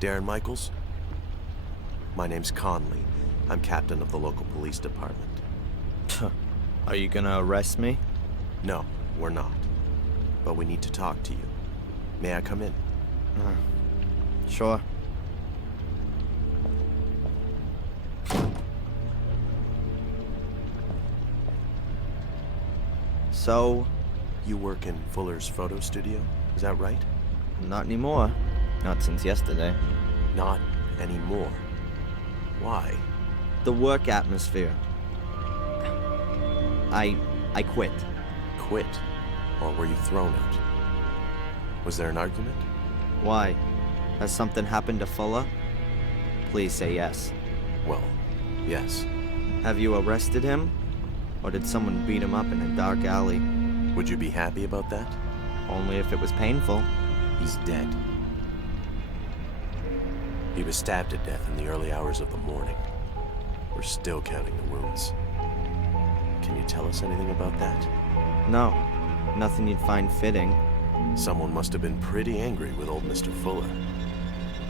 Darren Michaels? My name's Conley. I'm captain of the local police department. Are you gonna arrest me? No, we're not. But we need to talk to you. May I come in? Sure. So, You work in Fuller's photo studio, is that right? not anymore. Not since yesterday. Not anymore. Why? The work atmosphere. I quit. Quit? Or were you thrown out? Was there an argument? Why? Has something happened to Fuller? Please say yes. Well, yes. Have you arrested him? Or did someone beat him up in a dark alley? Would you be happy about that? Only if it was painful. He's dead. He was stabbed to death in the early hours of the morning. We're still counting the wounds. Can you tell us anything about that? No, nothing you'd find fitting. Someone must have been pretty angry with old Mr. Fuller.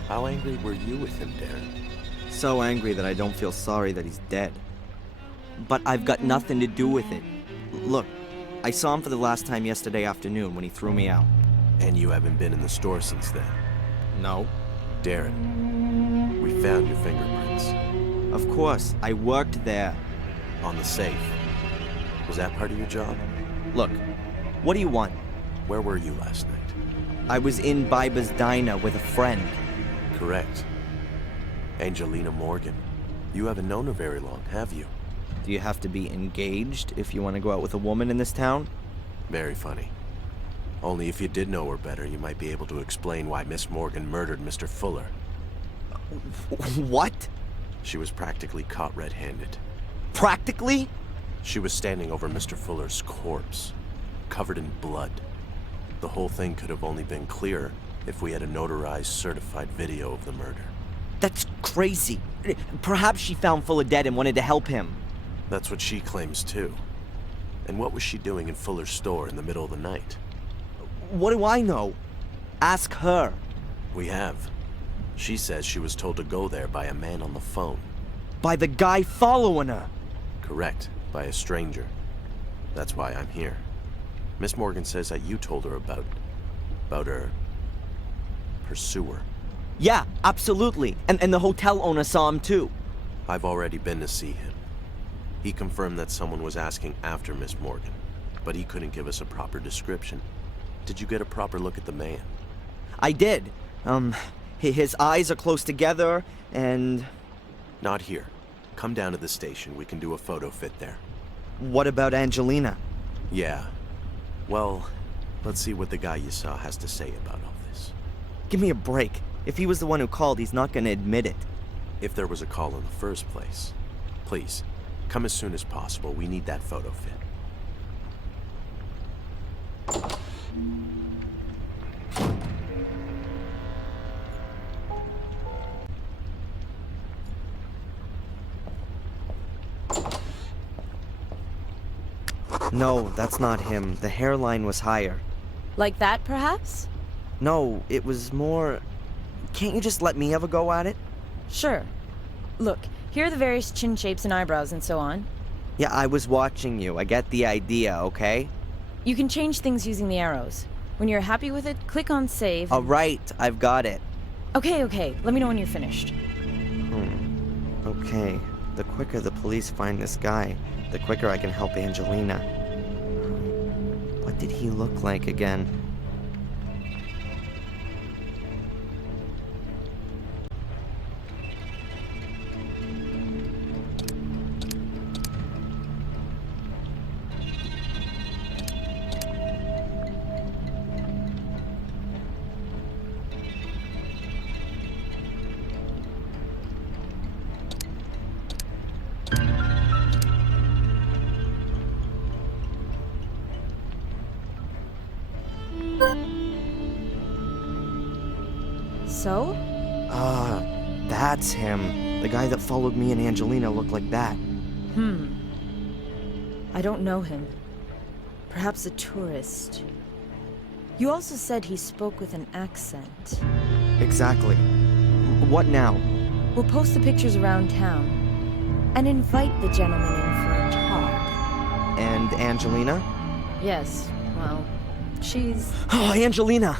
How angry were you with him, Darren? So angry that I don't feel sorry that he's dead. But I've got nothing to do with it. Look, I saw him for the last time yesterday afternoon when he threw me out. And you haven't been in the store since then? No. Darren, we found your fingerprints. Of course, I worked there. On the safe. Was that part of your job? Look, what do you want? Where were you last night? I was in Biba's diner with a friend. Correct. Angelina Morgan. You haven't known her very long, have you? Do you have to be engaged if you want to go out with a woman in this town? Very funny. Only if you did know her better, you might be able to explain why Miss Morgan murdered Mr. Fuller. What? She was practically caught red-handed. Practically? She was standing over Mr. Fuller's corpse, covered in blood. The whole thing could have only been clearer if we had a notarized, certified video of the murder. That's crazy. Perhaps she found Fuller dead and wanted to help him. That's what she claims, too. And what was she doing in Fuller's store in the middle of the night? What do I know? Ask her. We have. She says she was told to go there by a man on the phone. By the guy following her. Correct, by a stranger. That's why I'm here. Miss Morgan says that you told her about her pursuer. Yeah, absolutely. And the hotel owner saw him too. I've already been to see him. He confirmed that someone was asking after Miss Morgan, but he couldn't give us a proper description. Did you get a proper look at the man? I did. His eyes are close together, and... Not here. Come down to the station. We can do a photo fit there. What about Angelina? Yeah. Well, let's see what the guy you saw has to say about all this. Give me a break. If he was the one who called, he's not gonna admit it. If there was a call in the first place. Please, come as soon as possible. We need that photo fit. No, that's not him. The hairline was higher. Like that, perhaps? No, it was more... Can't you just let me have a go at it? Sure. Look, here are the various chin shapes and eyebrows and so on. Yeah, I was watching you. I get the idea, okay? You can change things using the arrows. When you're happy with it, click on save. All right, I've got it. Okay. Let me know when you're finished. Okay. The quicker the police find this guy, the quicker I can help Angelina. What did he look like again? So? That's him. The guy that followed me and Angelina looked like that. I don't know him. Perhaps a tourist. You also said he spoke with an accent. Exactly. what now? We'll post the pictures around town and invite the gentleman in for a talk. And Angelina? Yes, well, she's... Oh, Angelina!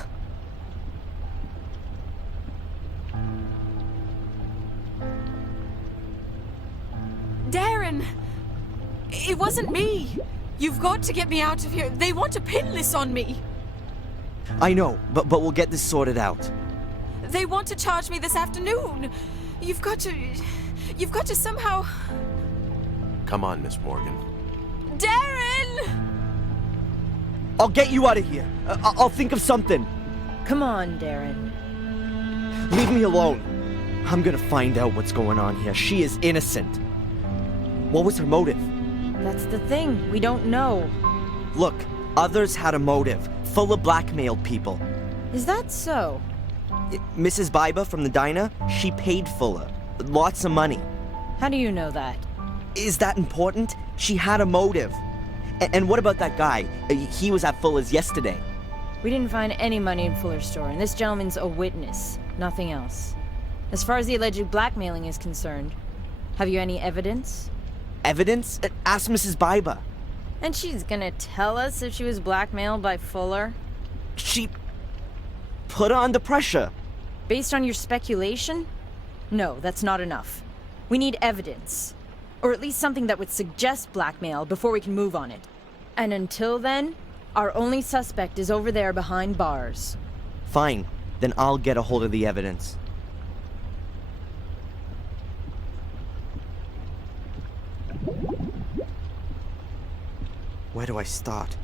Darren! It wasn't me! You've got to get me out of here. They want to pin this on me. I know, but we'll get this sorted out. They want to charge me this afternoon. You've got to somehow... Come on, Miss Morgan. Darren! I'll get you out of here. I'll think of something. Come on, Darren. Leave me alone. I'm gonna find out what's going on here. She is innocent. What was her motive? That's the thing. We don't know. Look, others had a motive. Fuller blackmailed people. Is that so? Mrs. Biber from the diner, she paid Fuller. Lots of money. How do you know that? Is that important? She had a motive. And what about that guy? He was at Fuller's yesterday. We didn't find any money in Fuller's store, and this gentleman's a witness. Nothing else. As far as the alleged blackmailing is concerned, have you any evidence? Evidence? Ask Mrs. Biber. And she's gonna tell us if she was blackmailed by Fuller? She put her under pressure. Based on your speculation? No, that's not enough. We need evidence. Or at least something that would suggest blackmail before we can move on it. And until then, our only suspect is over there behind bars. Fine, then I'll get a hold of the evidence. Where do I start?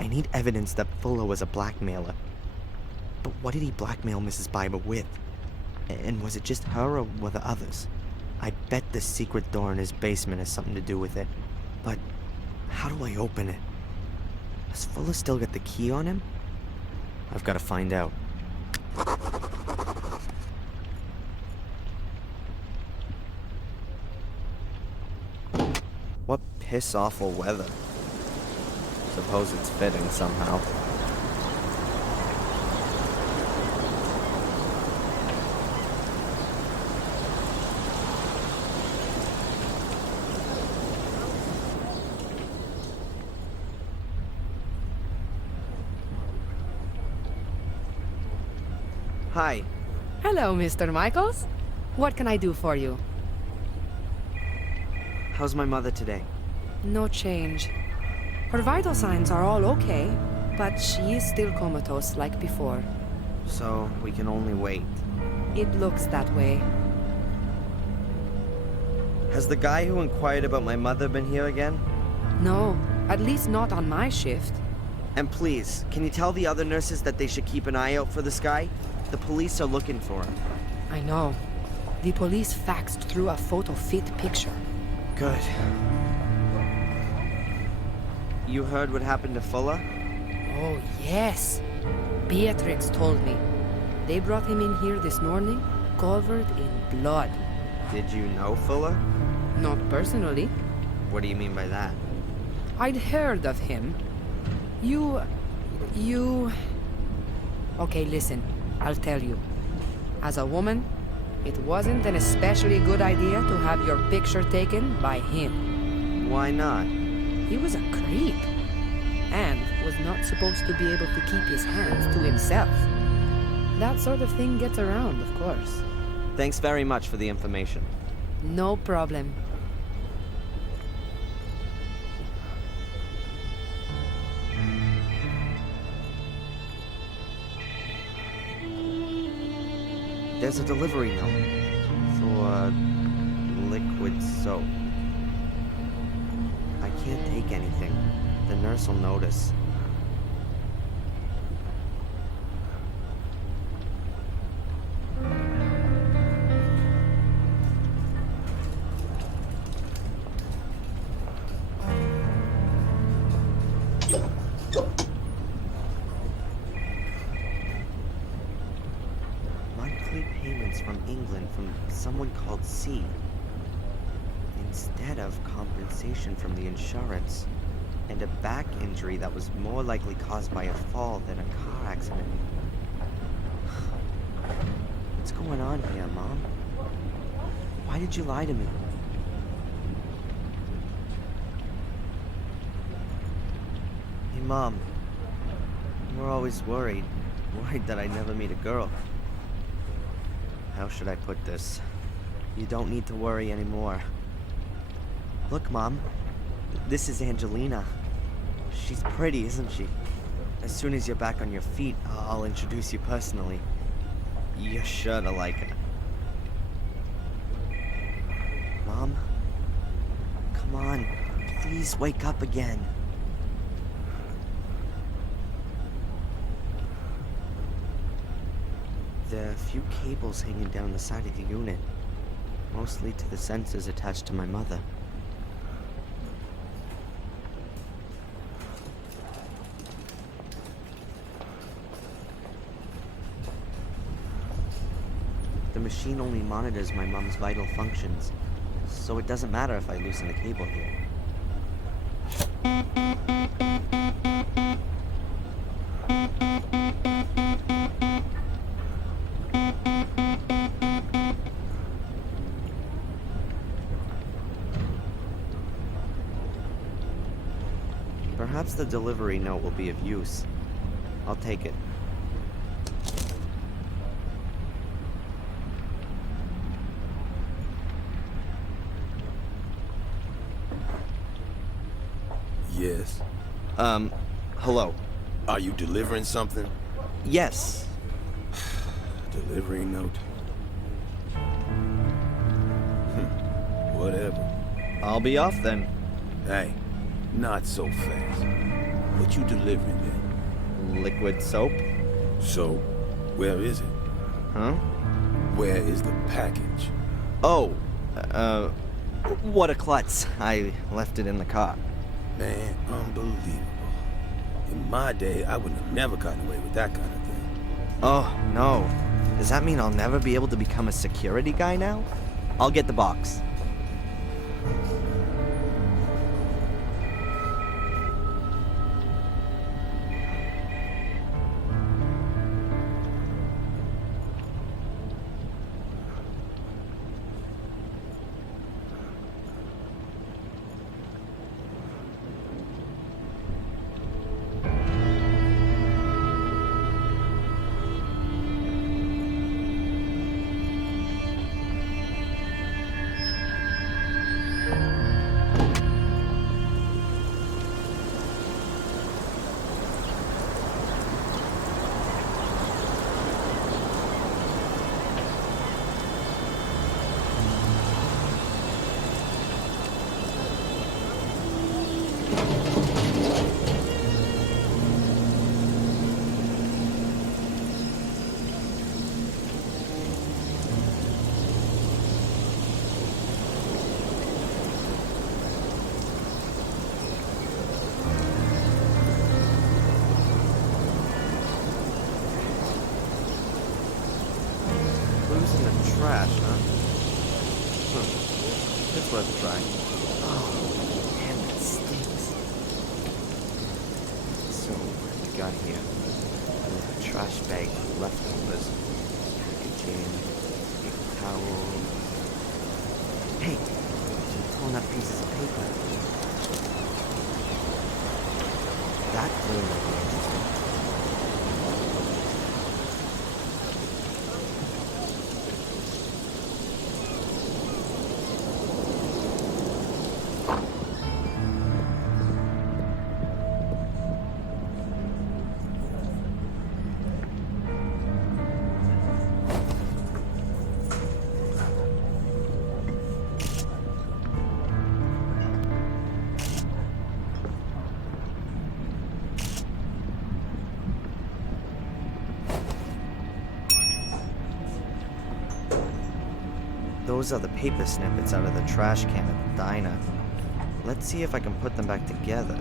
I need evidence that Fuller was a blackmailer. But what did he blackmail Mrs. Biber with? And was it just her or were there others? I bet the secret door in his basement has something to do with it. But how do I open it? Does Fuller still get the key on him? I've got to find out. What piss-awful weather. Suppose it's fitting somehow. Hi. Hello, Mr. Michaels. What can I do for you? How's my mother today? No change. Her vital signs are all okay, but she is still comatose like before. So, we can only wait. It looks that way. Has the guy who inquired about my mother been here again? No, at least not on my shift. And please, can you tell the other nurses that they should keep an eye out for this guy? The police are looking for him. I know. The police faxed through a photo-fit picture. Good. You heard what happened to Fuller? Oh, yes. Beatrix told me. They brought him in here this morning, covered in blood. Did you know Fuller? Not personally. What do you mean by that? I'd heard of him. You... Okay, listen. I'll tell you. As a woman, it wasn't an especially good idea to have your picture taken by him. Why not? He was a creep. And was not supposed to be able to keep his hands to himself. That sort of thing gets around, of course. Thanks very much for the information. No problem. There's a delivery note for liquid soap. I can't take anything. The nurse will notice. Monthly payments from England from someone called C. Instead of compensation from the insurance. And a back injury that was more likely caused by a fall than a car accident. What's going on here, Mom? Why did you lie to me? Hey, Mom. You were always worried that I'd never meet a girl. How should I put this? You don't need to worry anymore. Look, Mom. This is Angelina. She's pretty, isn't she? As soon as you're back on your feet, I'll introduce you personally. You're sure to like her. Mom? Come on. Please wake up again. There are a few cables hanging down the side of the unit, mostly to the sensors attached to my mother. The machine only monitors my mom's vital functions, so it doesn't matter if I loosen the cable here. Perhaps the delivery note will be of use. I'll take it. Yes. Hello. Are you delivering something? Yes. Delivery note. Whatever. I'll be off then. Hey, not so fast. What you delivering then? Liquid soap? So, where is it? Huh? Where is the package? Oh, what a klutz. I left it in the car. Man, unbelievable. In my day, I would have never gotten away with that kind of thing. Oh, no. Does that mean I'll never be able to become a security guy now? I'll get the box. Trash, huh? It's worth a try. Oh, man, that stinks. So, what have we got here? A trash bag with leftovers, packaging, paper towel. Hey, some torn up pieces of paper. That really might be interesting. Those are the paper snippets out of the trash can at the diner. Let's see if I can put them back together.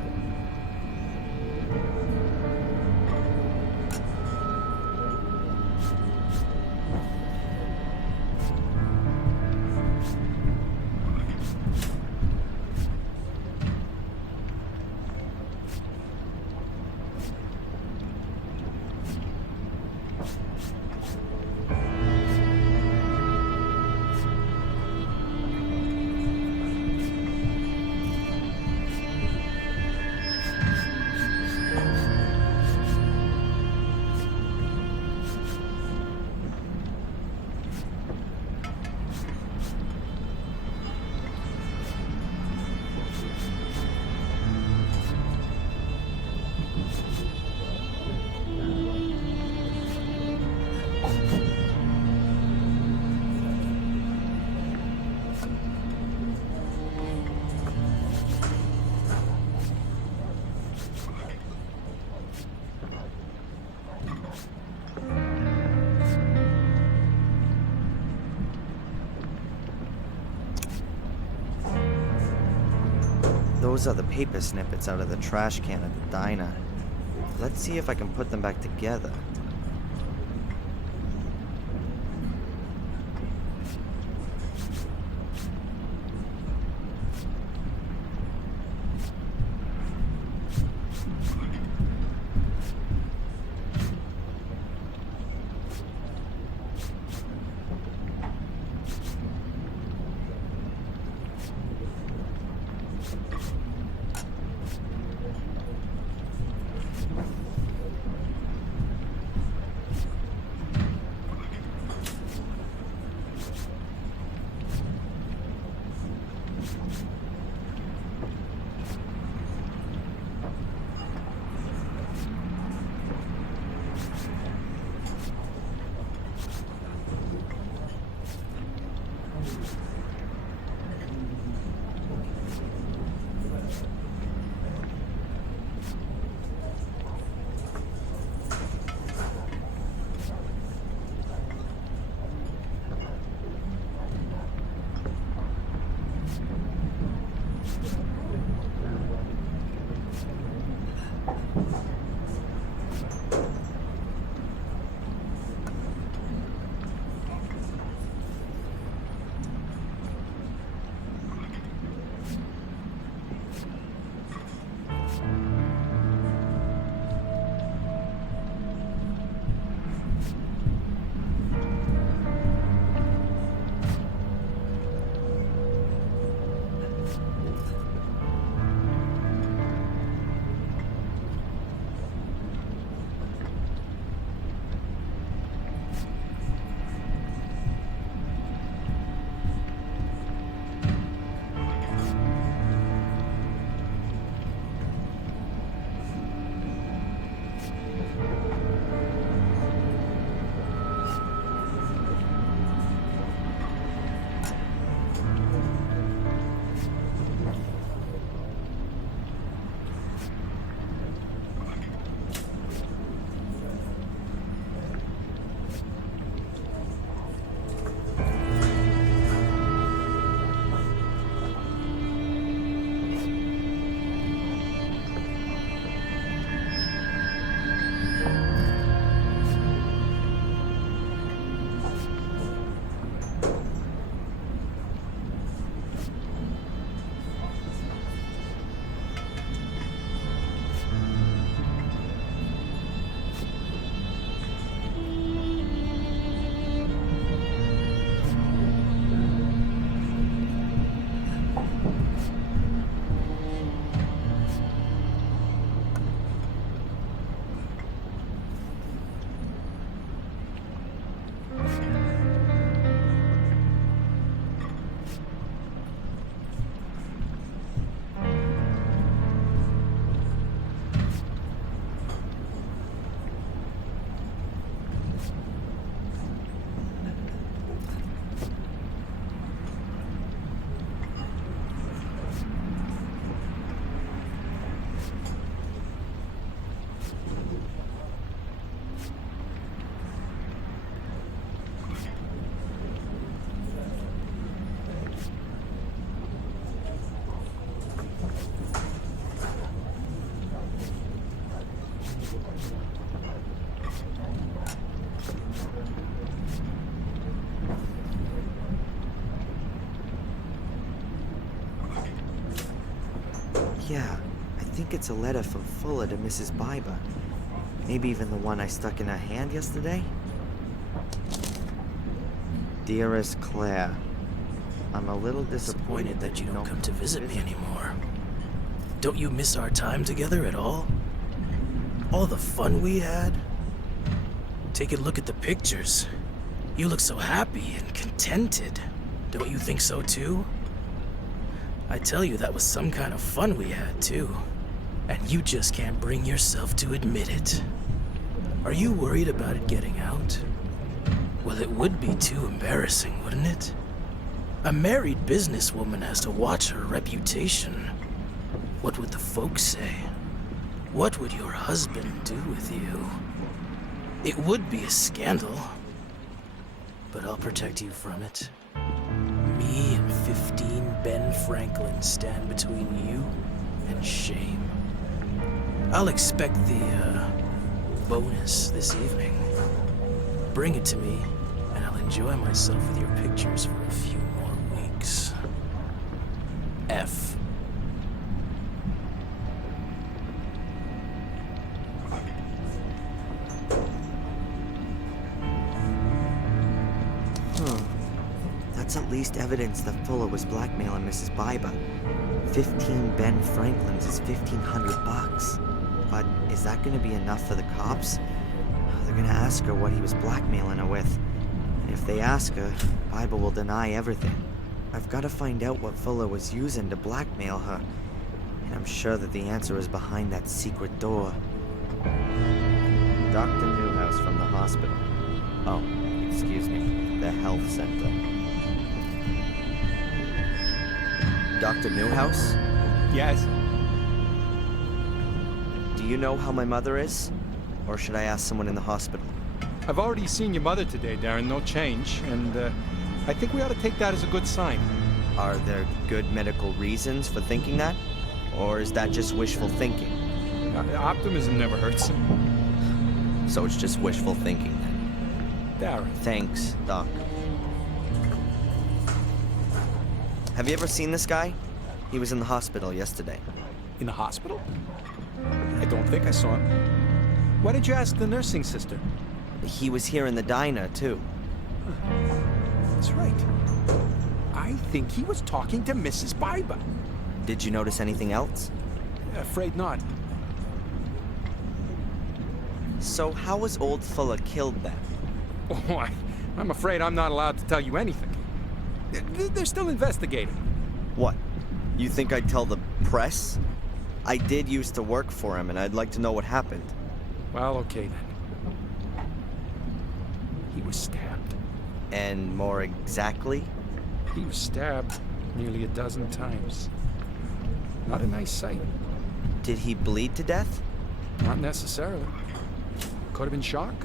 Those are the paper snippets out of the trash can at the diner. Let's see if I can put them back together. Yeah, I think it's a letter from Fuller to Mrs. Biber. Maybe even the one I stuck in her hand yesterday? Dearest Claire, I'm a little disappointed that you don't come to visit me anymore. Don't you miss our time together at all? All the fun we had? Take a look at the pictures. You look so happy and contented. Don't you think so too? I tell you, that was some kind of fun we had too. And you just can't bring yourself to admit it. Are you worried about it getting out? Well, it would be too embarrassing, wouldn't it? A married businesswoman has to watch her reputation. What would the folks say? What would your husband do with you? It would be a scandal. But I'll protect you from it. Me and 15 Ben Franklin stand between you and shame. I'll expect the, bonus this evening. Bring it to me, and I'll enjoy myself with your pictures for a few more weeks. F. That's at least evidence that Fuller was blackmailing Mrs. Biber. 15 Ben Franklins is $1,500. But is that gonna be enough for the cops? They're gonna ask her what he was blackmailing her with. And if they ask her, Biber will deny everything. I've gotta find out what Fuller was using to blackmail her. And I'm sure that the answer is behind that secret door. Dr. Newhouse from the hospital. Oh, excuse me, the health center. Dr. Newhouse? Yes. Do you know how my mother is? Or should I ask someone in the hospital? I've already seen your mother today, Darren. No change. And I think we ought to take that as a good sign. Are there good medical reasons for thinking that? Or is that just wishful thinking? Optimism never hurts. So it's just wishful thinking then? Darren. Thanks, Doc. Have you ever seen this guy? He was in the hospital yesterday. In the hospital? I don't think I saw him. Why did you ask the nursing sister? He was here in the diner, too. That's right. I think he was talking to Mrs. Biber. Did you notice anything else? Afraid not. So how was old Fuller killed then? Oh, I'm afraid I'm not allowed to tell you anything. They're still investigating. What? You think I'd tell the press? I did used to work for him, and I'd like to know what happened. Well, okay then. He was stabbed. And more exactly? He was stabbed nearly a dozen times. Not a nice sight. Did he bleed to death? Not necessarily. Could have been shock.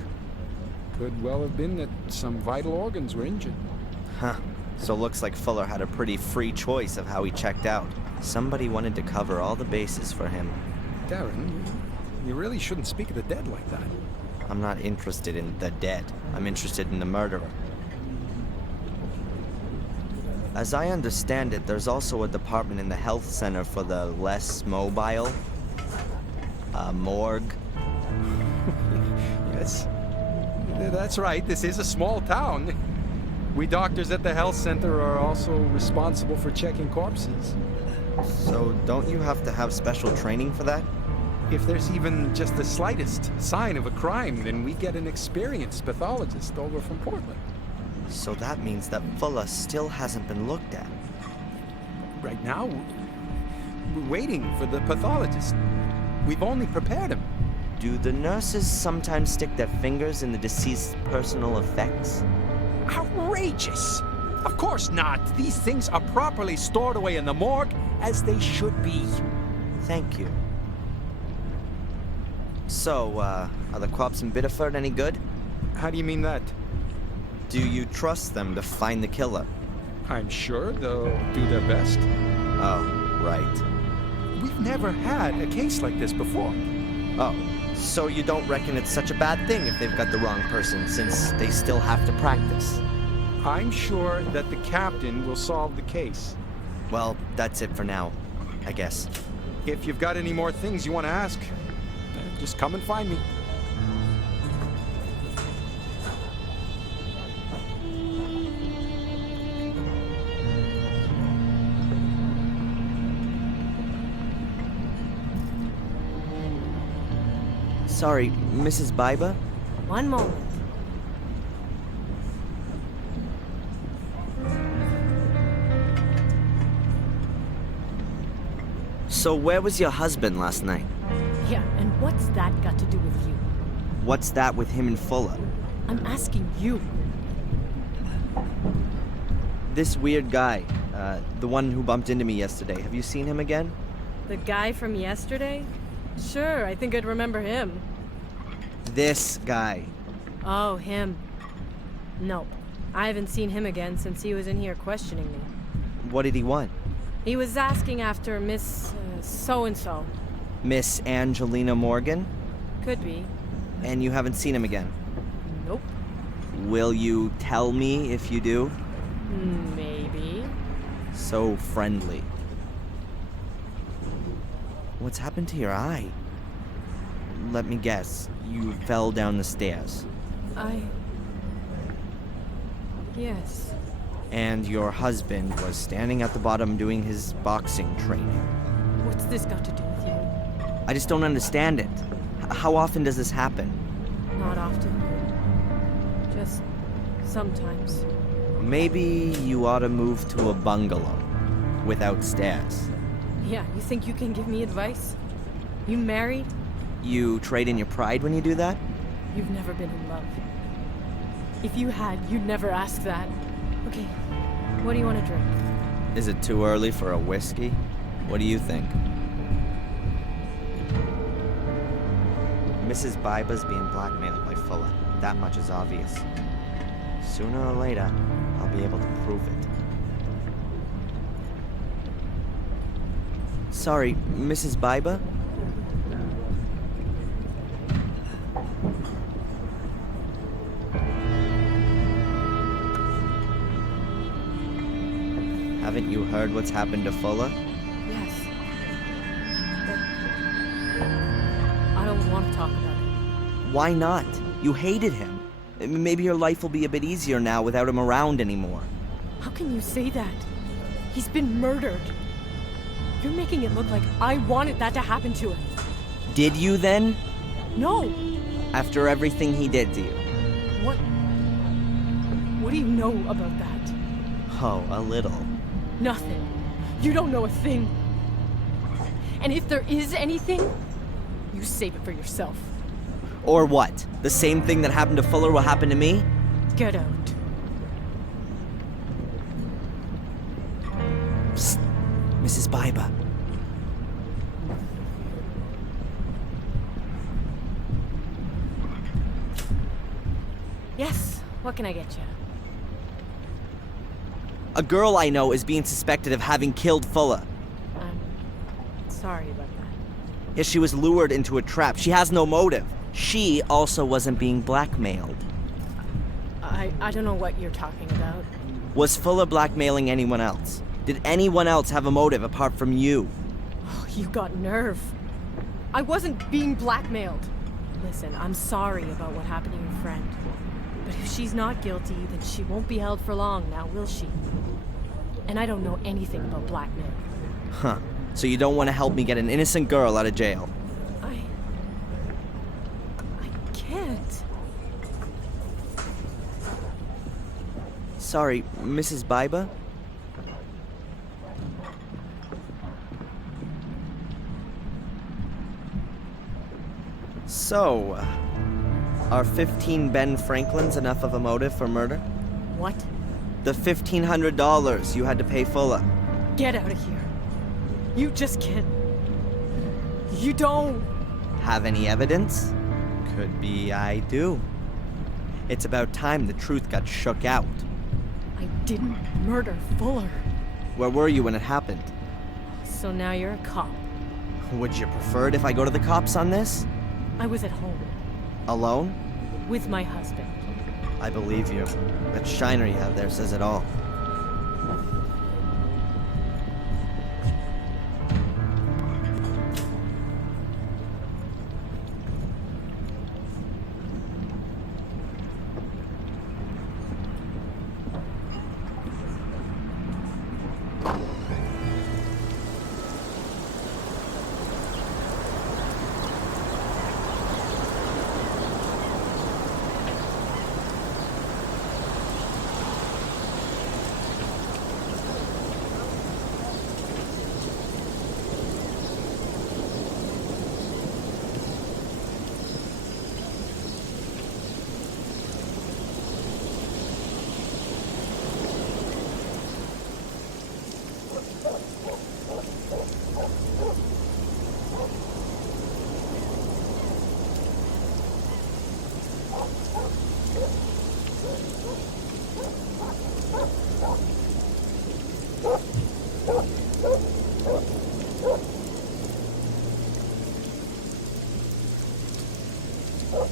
Could well have been that some vital organs were injured. Huh. So looks like Fuller had a pretty free choice of how he checked out. Somebody wanted to cover all the bases for him. Darren, you really shouldn't speak of the dead like that. I'm not interested in the dead. I'm interested in the murderer. As I understand it, there's also a department in the health center for the less mobile. A morgue. Yes. That's right. This is a small town. We doctors at the health center are also responsible for checking corpses. So don't you have to have special training for that? If there's even just the slightest sign of a crime, then we get an experienced pathologist over from Portland. So that means that Fuller still hasn't been looked at. Right now, we're waiting for the pathologist. We've only prepared him. Do the nurses sometimes stick their fingers in the deceased's personal effects? Outrageous! Of course not. These things are properly stored away in the morgue, as they should be. Thank you. So, are the cops in Biddeford any good? How do you mean that? Do you trust them to find the killer? I'm sure they'll do their best. Oh, right. We've never had a case like this before. Oh, so you don't reckon it's such a bad thing if they've got the wrong person, since they still have to practice? I'm sure that the captain will solve the case. Well, that's it for now, I guess. If you've got any more things you want to ask, just come and find me. Sorry, Mrs. Biber? One moment. So where was your husband last night? Yeah, and what's that got to do with you? What's that with him and Fuller? I'm asking you. This weird guy, the one who bumped into me yesterday, have you seen him again? The guy from yesterday? Sure, I think I'd remember him. This guy. Oh, him. Nope. I haven't seen him again since he was in here questioning me. What did he want? He was asking after Miss so-and-so. Miss Angelina Morgan? Could be. And you haven't seen him again? Nope. Will you tell me if you do? Maybe. So friendly. What's happened to your eye? Let me guess. You fell down the stairs. Yes. And your husband was standing at the bottom doing his boxing training. What's this got to do with you? I just don't understand it. How often does this happen? Not often. Just sometimes. Maybe you ought to move to a bungalow without stairs. Yeah, you think you can give me advice? You married? You trade in your pride when you do that? You've never been in love. If you had, you'd never ask that. Okay, what do you want to drink? Is it too early for a whiskey? What do you think? Mrs. Biba's being blackmailed by Fuller. That much is obvious. Sooner or later, I'll be able to prove it. Sorry, Mrs. Biba? Haven't you heard what's happened to Fuller? Yes. But I don't want to talk about it. Why not? You hated him. Maybe your life will be a bit easier now without him around anymore. How can you say that? He's been murdered. You're making it look like I wanted that to happen to him. Did you then? No. After everything he did to you? What do you know about that? Oh, a little. Nothing. You don't know a thing. And if there is anything, you save it for yourself. Or what? The same thing that happened to Fuller will happen to me? Get out. Psst. Mrs. Biba. Yes, what can I get you? A girl I know is being suspected of having killed Fuller. I'm sorry about that. Yes, she was lured into a trap. She has no motive. She also wasn't being blackmailed. I don't know what you're talking about. Was Fuller blackmailing anyone else? Did anyone else have a motive apart from you? Oh, you got nerve. I wasn't being blackmailed. Listen, I'm sorry about what happened to your friend. But if she's not guilty, then she won't be held for long now, will she? And I don't know anything about blackmail. Huh. So you don't want to help me get an innocent girl out of jail? I can't. Sorry, Mrs. Biba? So, are 15 Ben Franklins enough of a motive for murder? What? The $1,500 you had to pay Fuller. Get out of here. You just can't. You don't. Have any evidence? Could be I do. It's about time the truth got shook out. I didn't murder Fuller. Where were you when it happened? So now you're a cop. Would you prefer it if I go to the cops on this? I was at home. Alone? With my husband. I believe you. That shiner you have there says it all. I'll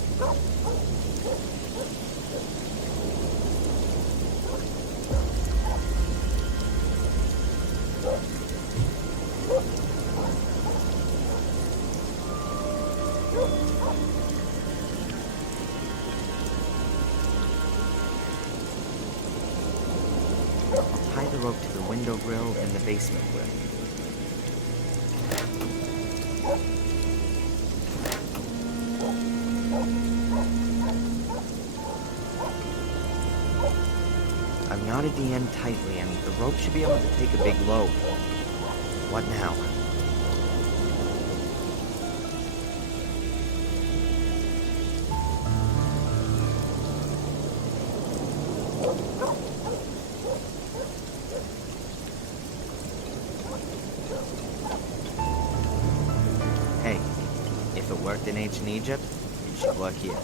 tie the rope to the window grill and the basement grill. I've knotted the end tightly and the rope should be able to take a big load. What now? Hey, if it worked in ancient Egypt, it should work here.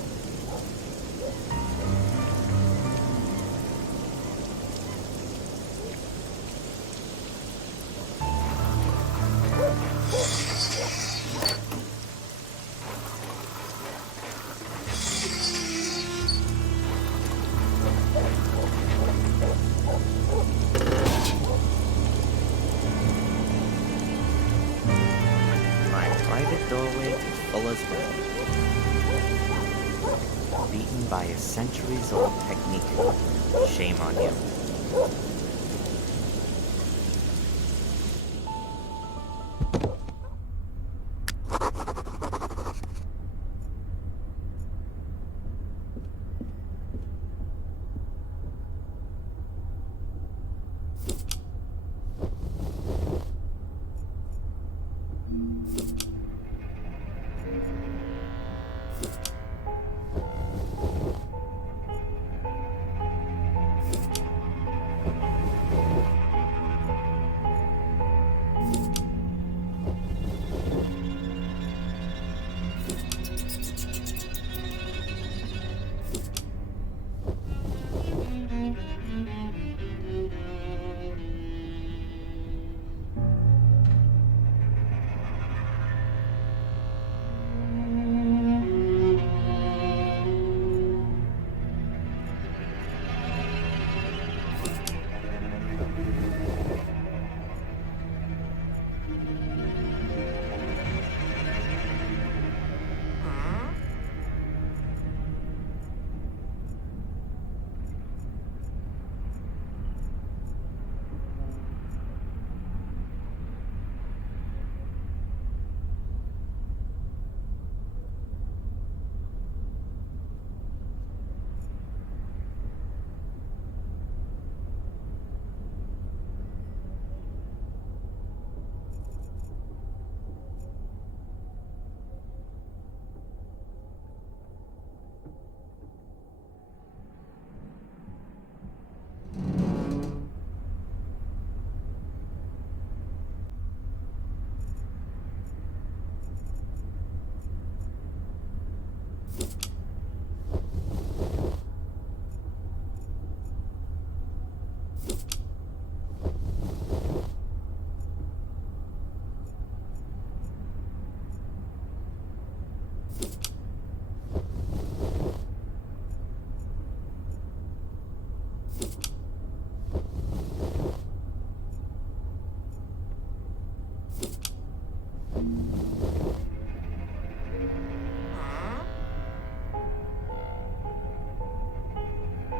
My private doorway to Fuller's World. Beaten by a centuries-old technique. Shame on you.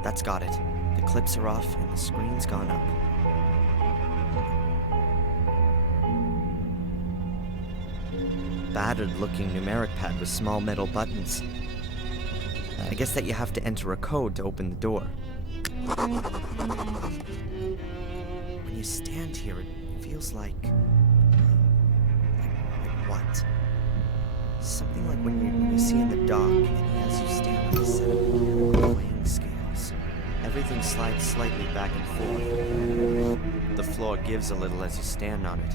That's got it. The clips are off and the screen's gone up. Battered-looking numeric pad with small metal buttons. I guess that you have to enter a code to open the door. When you stand here, it feels like what? Something like when you see in the dock and he has you stand on a set of mechanical weighing scales. Everything slides slightly back and forth. The floor gives a little as you stand on it.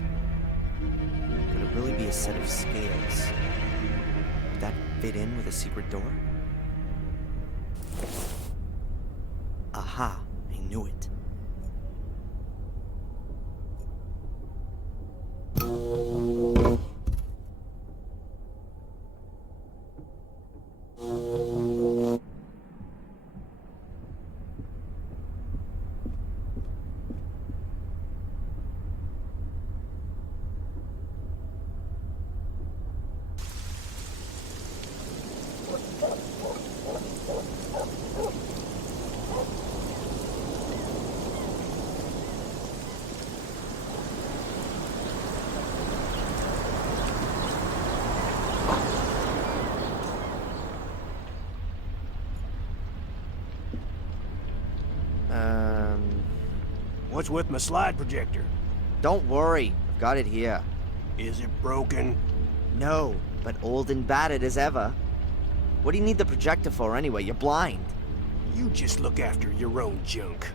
Could it really be a set of scales? Would that fit in with a secret door? Aha, I knew it. What's with my slide projector? Don't worry, I've got it here. Is it broken? No, but old and battered as ever. What do you need the projector for anyway? You're blind. You just look after your own junk.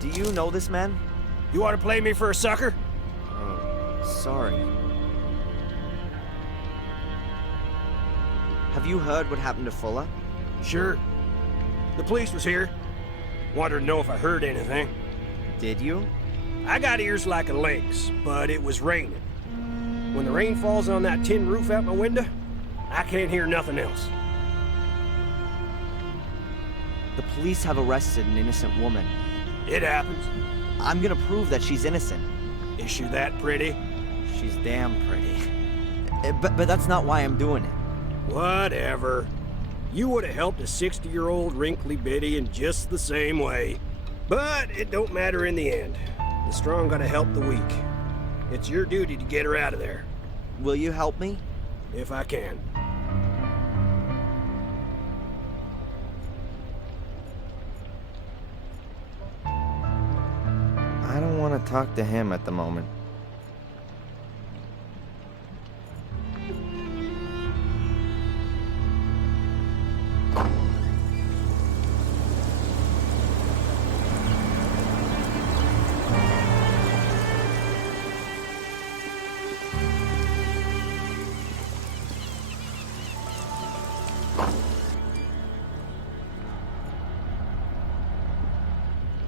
Do you know this man? You want to play me for a sucker? Oh, sorry. Have you heard what happened to Fuller? Sure. The police was here. Wanted to know if I heard anything. Did you? I got ears like a lynx, but it was raining. When the rain falls on that tin roof out my window, I can't hear nothing else. The police have arrested an innocent woman. It happens. I'm gonna prove that she's innocent. Is she that pretty? She's damn pretty. But that's not why I'm doing it. Whatever. You would have helped a 60-year-old wrinkly biddy in just the same way. But it don't matter in the end. The strong gotta help the weak. It's your duty to get her out of there. Will you help me? If I can. I don't want to talk to him at the moment.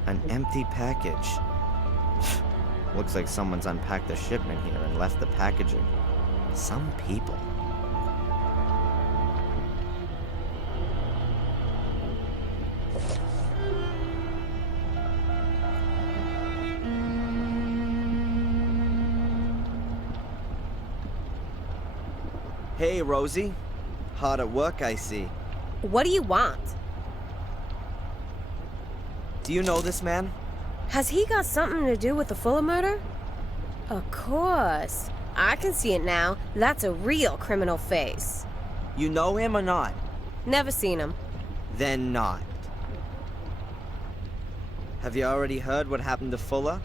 An empty package. Looks like someone's unpacked the shipment here and left the packaging. Some people. Hey, Rosie. Hard at work, I see. What do you want? Do you know this man? Has he got something to do with the Fuller murder? Of course. I can see it now. That's a real criminal face. You know him or not? Never seen him. Then not. Have you already heard what happened to Fuller?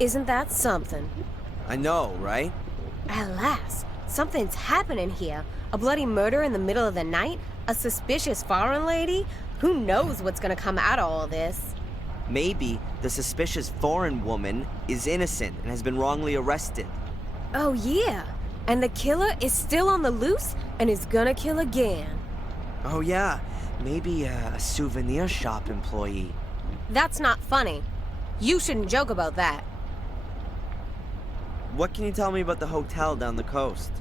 Isn't that something? I know, right? Alas, something's happening here. A bloody murder in the middle of the night? A suspicious foreign lady? Who knows what's gonna come out of all this? Maybe the suspicious foreign woman is innocent and has been wrongly arrested. Oh yeah, and the killer is still on the loose and is gonna kill again. Oh yeah, maybe a souvenir shop employee. That's not funny. You shouldn't joke about that. What can you tell me about the hotel down the coast?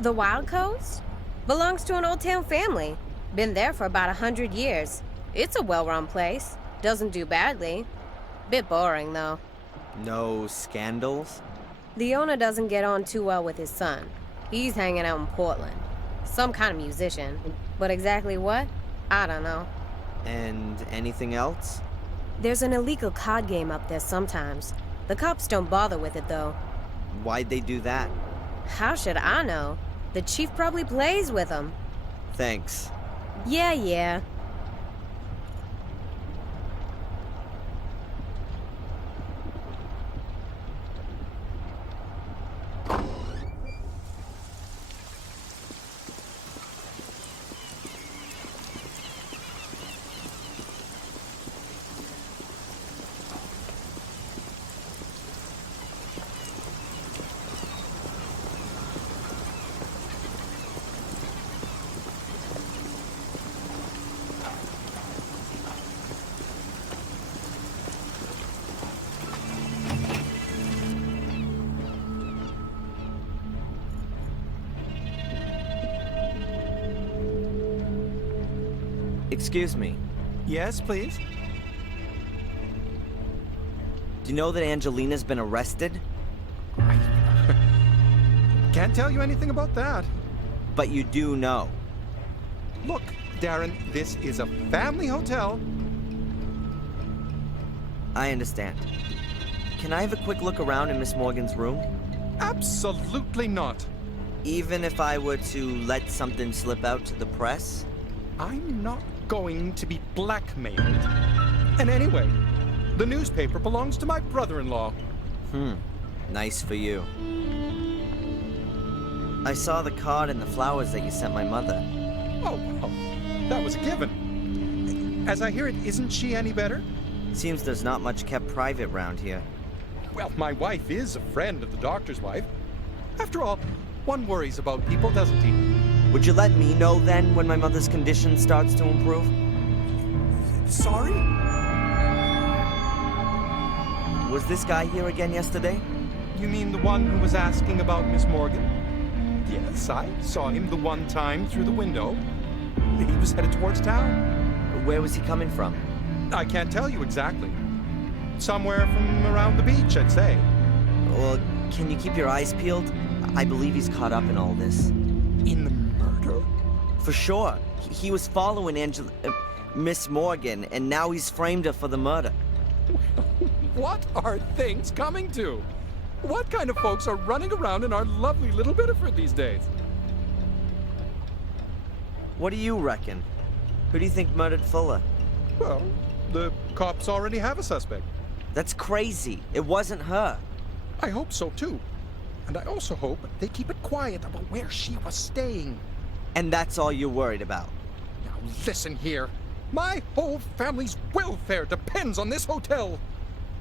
The Wild Coast? Belongs to an old town family. Been there for about 100 years. It's a well-run place. Doesn't do badly. Bit boring, though. No scandals? The owner doesn't get on too well with his son. He's hanging out in Portland. Some kind of musician. But exactly what? I don't know. And anything else? There's an illegal card game up there sometimes. The cops don't bother with it, though. Why'd they do that? How should I know? The chief probably plays with them. Thanks. Yeah. Excuse me. Yes, please? Do you know that Angelina's been arrested? Can't tell you anything about that. But you do know. Look, Darren, this is a family hotel. I understand. can I have a quick look around in Miss Morgan's room? Absolutely not. Even if I were to let something slip out to the press? I'm not going to be blackmailed. And anyway, the newspaper belongs to my brother-in-law. Nice for you. I saw the card and the flowers that you sent my mother. Oh, well, that was a given. As I hear it, isn't she any better? Seems there's not much kept private round here. Well, my wife is a friend of the doctor's wife. After all, one worries about people, doesn't he? Would you let me know then when my mother's condition starts to improve? Sorry? Was this guy here again yesterday? You mean the one who was asking about Miss Morgan? Yes, I saw him the one time through the window. He was headed towards town. Where was he coming from? I can't tell you exactly. Somewhere from around the beach, I'd say. Well, can you keep your eyes peeled? I believe he's caught up in all this. In the murder? For sure. He was following Miss Morgan, and now he's framed her for the murder. What are things coming to? What kind of folks are running around in our lovely little Biddeford these days? What do you reckon? Who do you think murdered Fuller? Well, the cops already have a suspect. That's crazy. It wasn't her. I hope so, too. And I also hope they keep it quiet about where she was staying. And that's all you're worried about? Now, listen here. My whole family's welfare depends on this hotel.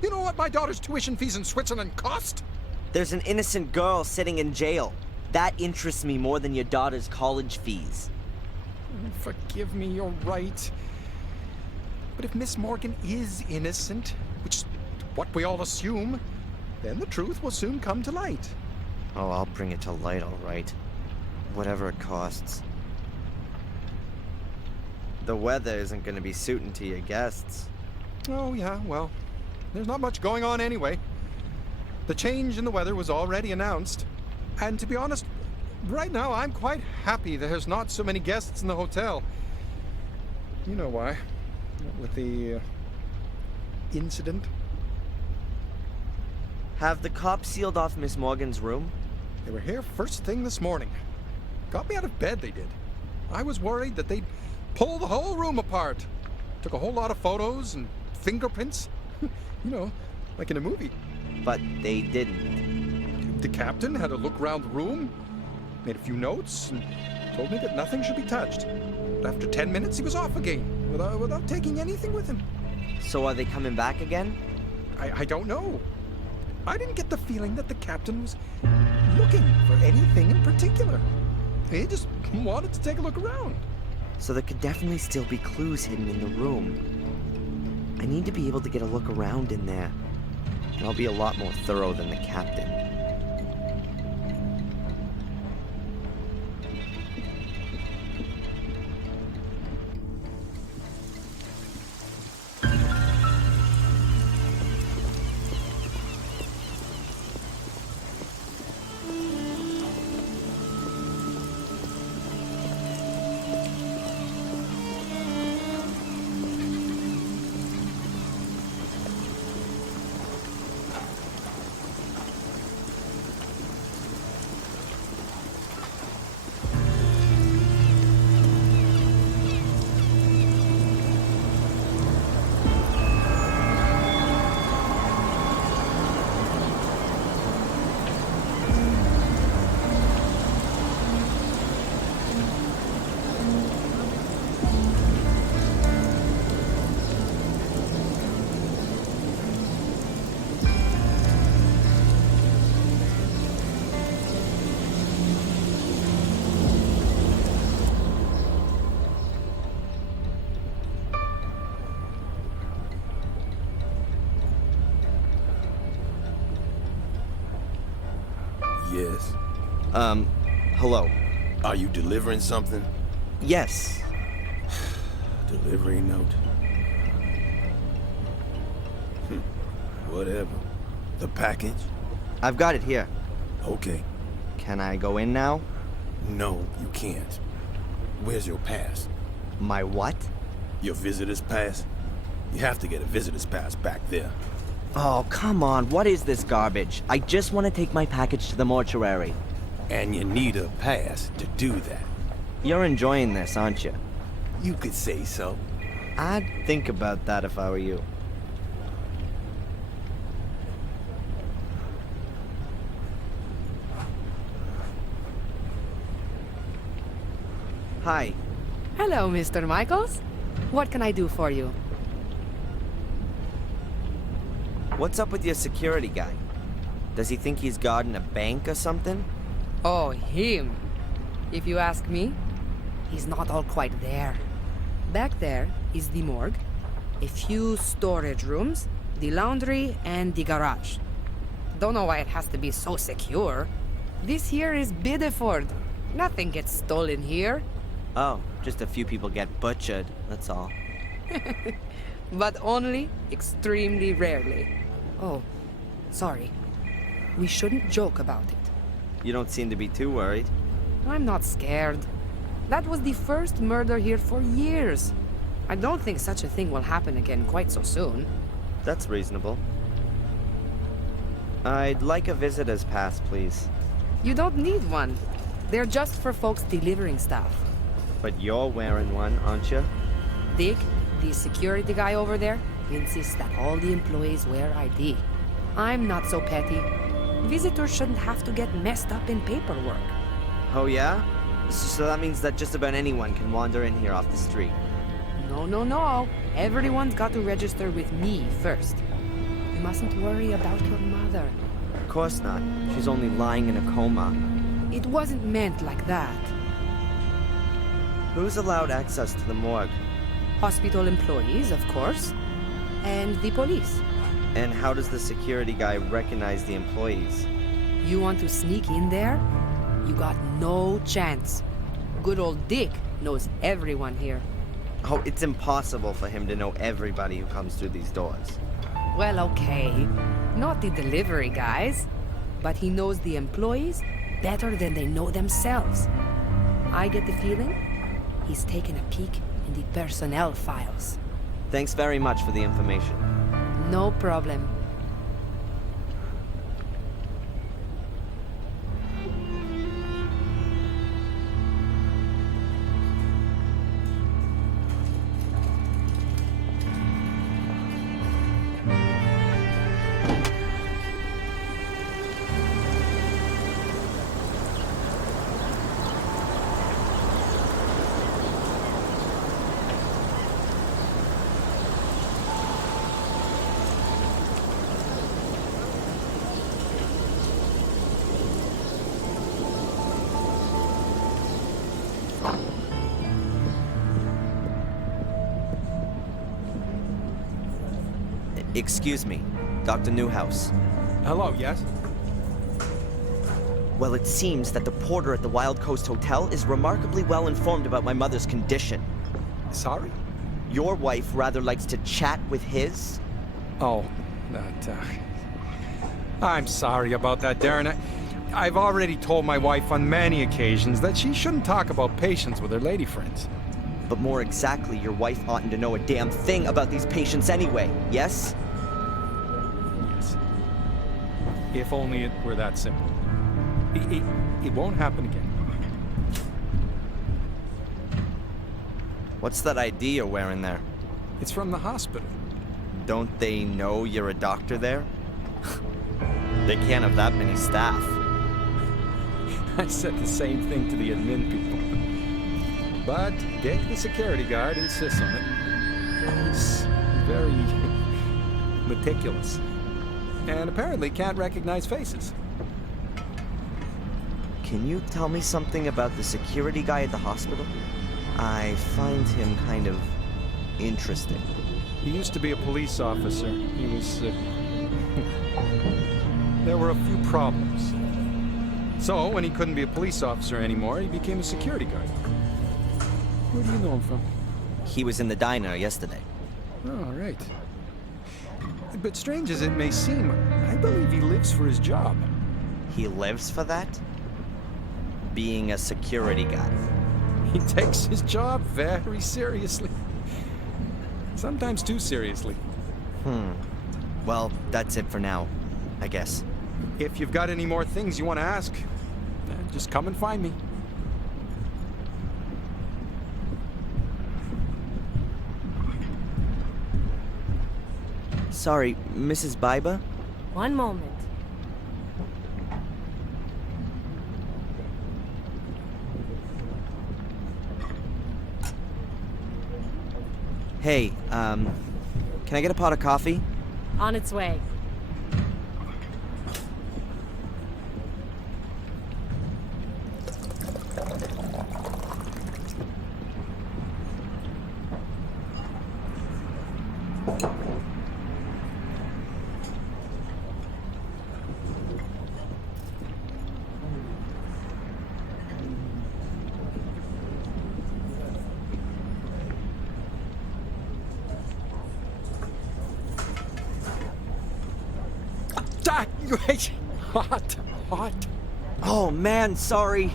You know what my daughter's tuition fees in Switzerland cost? There's an innocent girl sitting in jail. That interests me more than your daughter's college fees. Forgive me, you're right. But if Miss Morgan is innocent, which is what we all assume, then the truth will soon come to light. Oh, I'll bring it to light, all right. Whatever it costs. The weather isn't going to be suiting to your guests. Oh, yeah, well, there's not much going on anyway. The change in the weather was already announced. And to be honest, right now I'm quite happy there's not so many guests in the hotel. You know why. With the incident. Have the cops sealed off Miss Morgan's room? They were here first thing this morning. Got me out of bed, they did. I was worried that they'd pull the whole room apart. Took a whole lot of photos and fingerprints. You know, like in a movie. But they didn't. The captain had a look around the room, made a few notes, and told me that nothing should be touched. But after 10 minutes, he was off again, without taking anything with him. So are they coming back again? I don't know. I didn't get the feeling that the captain was looking for anything in particular. He just wanted to take a look around. So there could definitely still be clues hidden in the room. I need to be able to get a look around in there. And I'll be a lot more thorough than the captain. Yes. Hello. Are you delivering something? Yes. Delivery note. Whatever. The package? I've got it here. Okay. Can I go in now? No, you can't. Where's your pass? My what? Your visitor's pass? You have to get a visitor's pass back there. Oh, come on, what is this garbage? I just want to take my package to the mortuary. And you need a pass to do that. You're enjoying this, aren't you? You could say so. I'd think about that if I were you. Hi. Hello, Mr. Michaels. What can I do for you? What's up with your security guy? Does he think he's guarding a bank or something? Oh, him. If you ask me, he's not all quite there. Back there is the morgue, a few storage rooms, the laundry, and the garage. Don't know why it has to be so secure. This here is Bideford. Nothing gets stolen here. Oh, just a few people get butchered, that's all. But only extremely rarely. Oh, sorry. We shouldn't joke about it. You don't seem to be too worried. I'm not scared. That was the first murder here for years. I don't think such a thing will happen again quite so soon. That's reasonable. I'd like a visitor's pass, please. You don't need one. They're just for folks delivering stuff. But you're wearing one, aren't you? Dick, the security guy over there, insists that all the employees wear ID. I'm not so petty. Visitors shouldn't have to get messed up in paperwork. Oh yeah? So that means that just about anyone can wander in here off the street. No. Everyone's got to register with me first. You mustn't worry about your mother. Of course not. She's only lying in a coma. It wasn't meant like that. Who's allowed access to the morgue? Hospital employees, of course. And the police. And how does the security guy recognize the employees? You want to sneak in there? You got no chance. Good old Dick knows everyone here. Oh, it's impossible for him to know everybody who comes through these doors. Well, okay. Not the delivery guys. But he knows the employees better than they know themselves. I get the feeling he's taken a peek in the personnel files. Thanks very much for the information. No problem. Excuse me, Dr. Newhouse. Hello, yes? Well, it seems that the porter at the Wild Coast Hotel is remarkably well informed about my mother's condition. Sorry? Your wife rather likes to chat with his? Oh, that, I'm sorry about that, Darren. I've already told my wife on many occasions that she shouldn't talk about patients with her lady friends. But more exactly, your wife oughtn't to know a damn thing about these patients anyway, yes? Yes. If only it were that simple. It won't happen again. What's that ID you're wearing there? It's from the hospital. Don't they know you're a doctor there? They can't have that many staff. I said the same thing to the admin people. But Dick, the security guard, insists on it. He's very meticulous. And apparently can't recognize faces. Can you tell me something about the security guy at the hospital? I find him kind of interesting. He used to be a police officer. He was, There were a few problems. So, when he couldn't be a police officer anymore, he became a security guard. Where do you know him from? He was in the diner yesterday. Oh, right. But strange as it may seem, I believe he lives for his job. He lives for that? Being a security guy. He takes his job very seriously. Sometimes too seriously. Well, that's it for now, I guess. If you've got any more things you want to ask, just come and find me. Sorry, Mrs. Biber? One moment. Hey, can I get a pot of coffee? On its way. Hot. Oh man, sorry.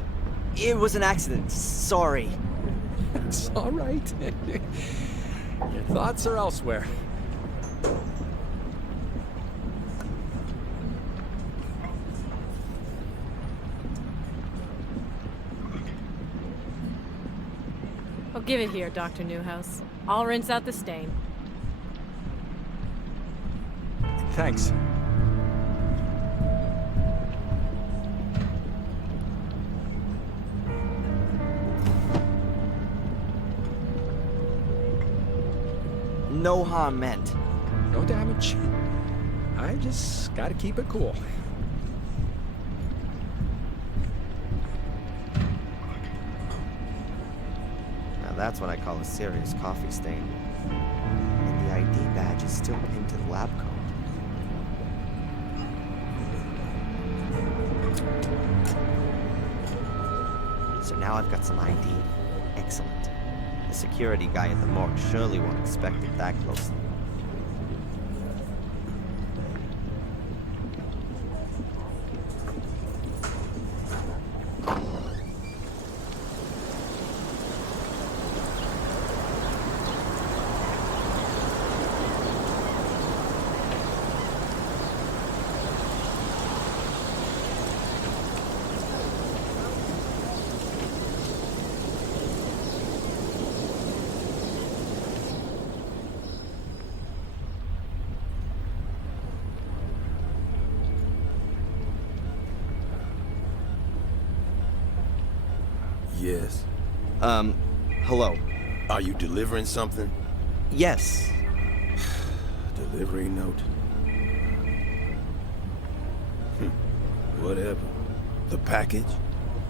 It was an accident. Sorry. It's all right. Your thoughts are elsewhere. Oh, give it here, Dr. Newhouse. I'll rinse out the stain. Thanks. No harm meant. No damage. I just gotta keep it cool. Now that's what I call a serious coffee stain. And the ID badge is still pinned to the lab coat. So now I've got some ID. Excellent. The security guy at the morgue surely won't inspect it that closely. Yes. Hello. Are you delivering something? Yes. Delivery note. Whatever. The package?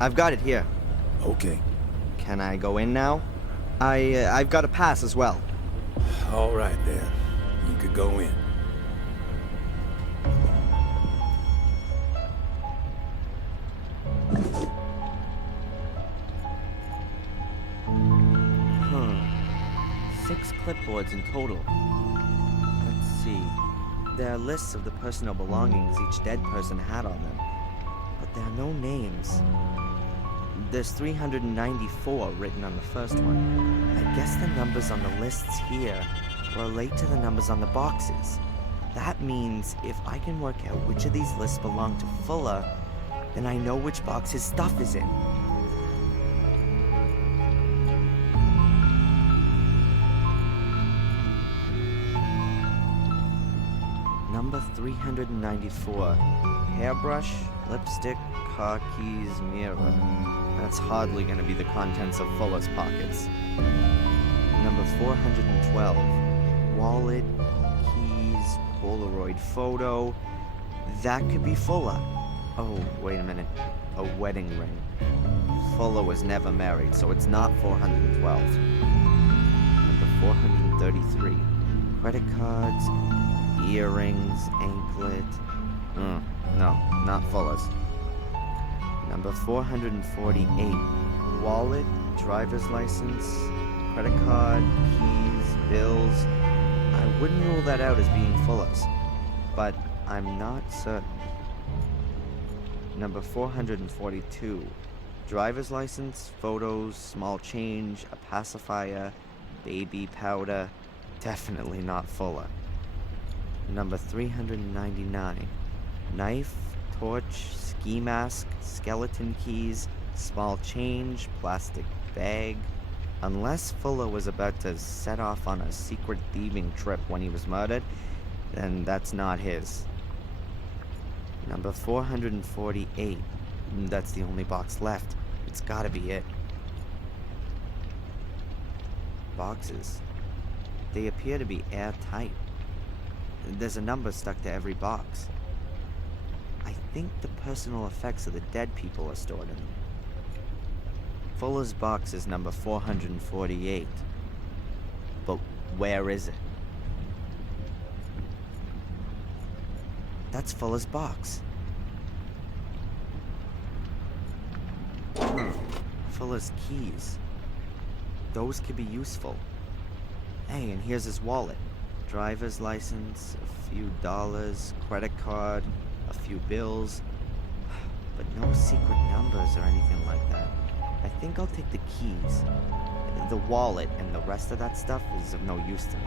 I've got it here. Okay. Can I go in now? I've got a pass as well. All right, then. You could go in. Clipboards in total. Let's see. There are lists of the personal belongings each dead person had on them, but there are no names. There's 394 written on the first one. I guess the numbers on the lists here relate to the numbers on the boxes. That means if I can work out which of these lists belong to Fuller, then I know which box his stuff is in. Number 394. Hairbrush, lipstick, car keys, mirror. That's hardly going to be the contents of Fuller's pockets. Number 412. Wallet, keys, Polaroid photo. That could be Fuller. Oh, wait a minute. A wedding ring. Fuller was never married, so it's not 412. Number 433. Credit cards, earrings, anklet. No, not Fuller's. Number 448. Wallet, driver's license, credit card, keys, bills. I wouldn't rule that out as being Fuller's, but I'm not certain. Number 442. Driver's license, photos, small change, a pacifier, baby powder. Definitely not Fuller. Number 399. Knife, torch, ski mask, skeleton keys, small change, plastic bag. Unless Fuller was about to set off on a secret thieving trip when he was murdered, then that's not his. Number 448. That's the only box left. It's gotta be it. Boxes. They appear to be airtight. There's a number stuck to every box. I think the personal effects of the dead people are stored in them. Fuller's box is number 448. But where is it? That's Fuller's box. Fuller's keys. Those could be useful. Hey, and here's his wallet. Driver's license, a few dollars, credit card, a few bills. But no secret numbers or anything like that. I think I'll take the keys. The wallet and the rest of that stuff is of no use to me.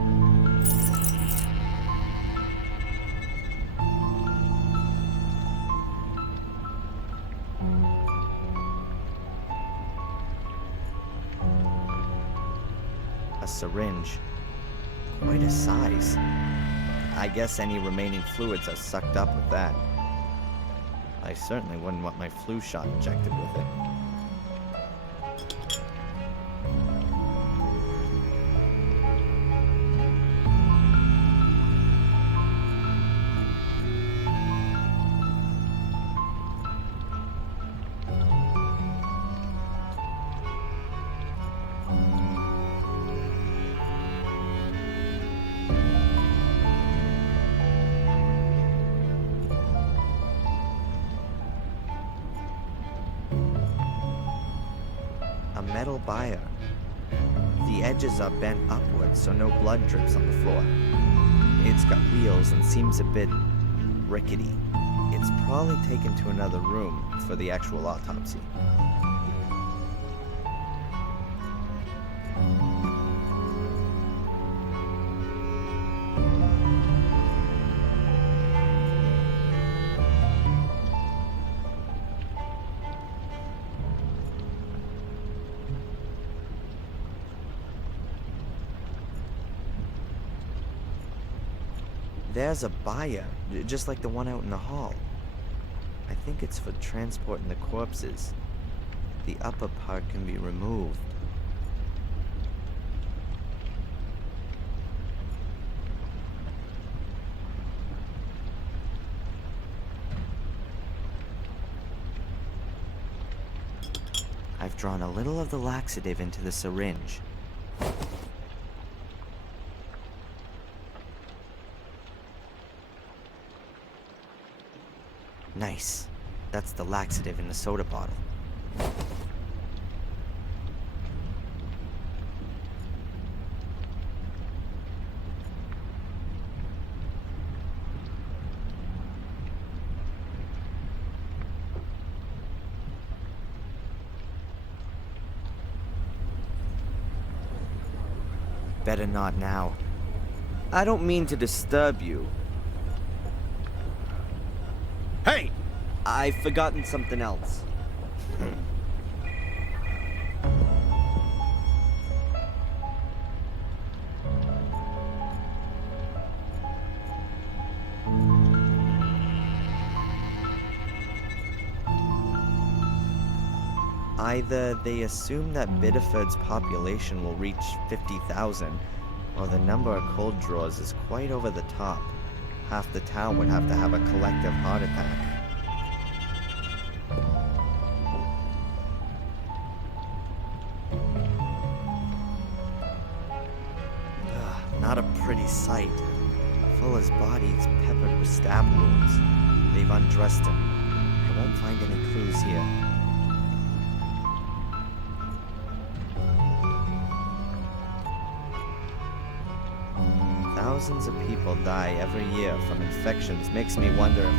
A syringe. Quite a size. I guess any remaining fluids are sucked up with that. I certainly wouldn't want my flu shot injected with it. A metal bier. The edges are bent upwards so no blood drips on the floor. It's got wheels and seems a bit rickety. It's probably taken to another room for the actual autopsy. There's a bier, just like the one out in the hall. I think it's for transporting the corpses. The upper part can be removed. I've drawn a little of the laxative into the syringe. Nice. That's the laxative in the soda bottle. Better not now. I don't mean to disturb you. Hey! I've forgotten something else. Either they assume that Biddeford's population will reach 50,000, or the number of cold drawers is quite over the top. Half the town would have to have a collective heart attack. Not a pretty sight. Fuller's body is peppered with stab wounds. They've undressed him. I won't find any clues here. Thousands of people die every year from infections. Makes me wonder if...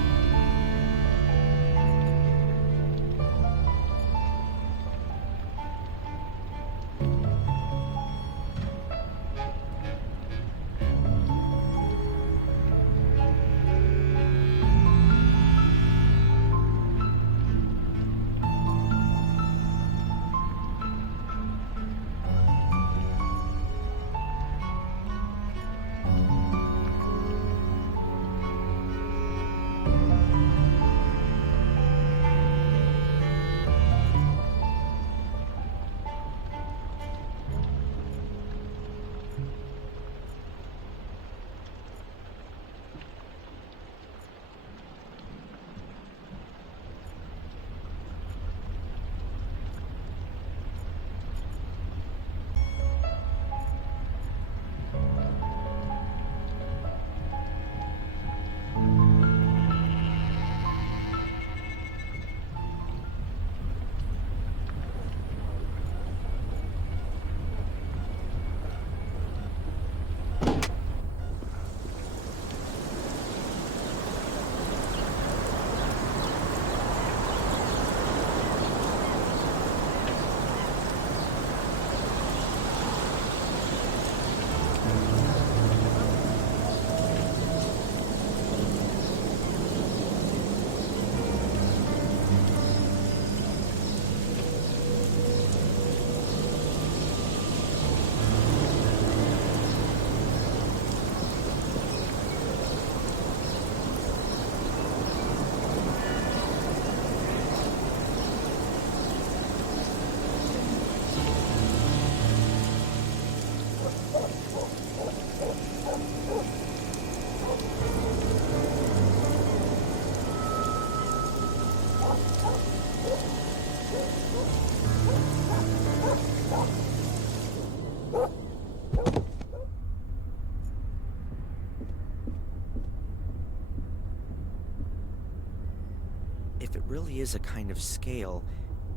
really is a kind of scale,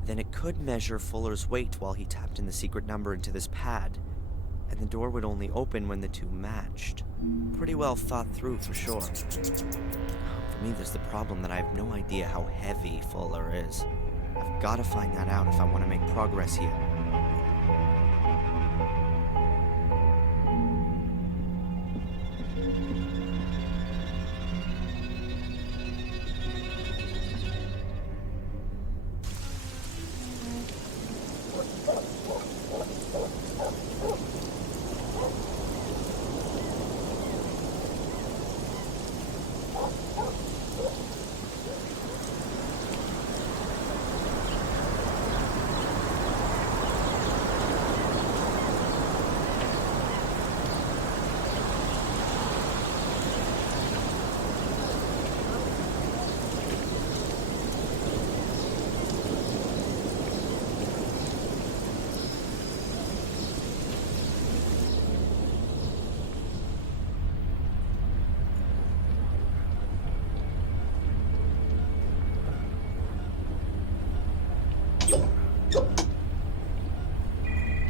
then it could measure Fuller's weight while he tapped in the secret number into this pad, and the door would only open when the two matched. Pretty well thought through, for sure. For me, there's the problem that I have no idea how heavy Fuller is. I've got to find that out if I want to make progress here.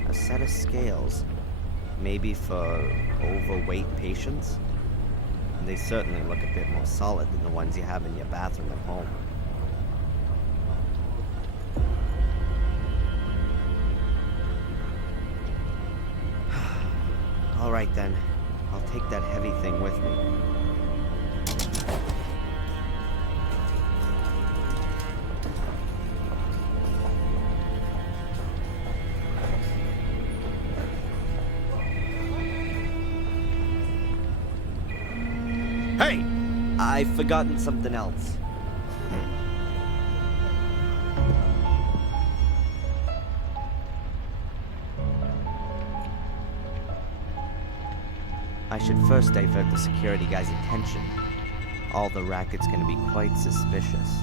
A set of scales, maybe for overweight patients? They certainly look a bit more solid than the ones you have in your bathroom at home. All right then, I'll take that heavy thing with me. Hey! I've forgotten something else. I should first divert the security guy's attention. All the racket's gonna be quite suspicious.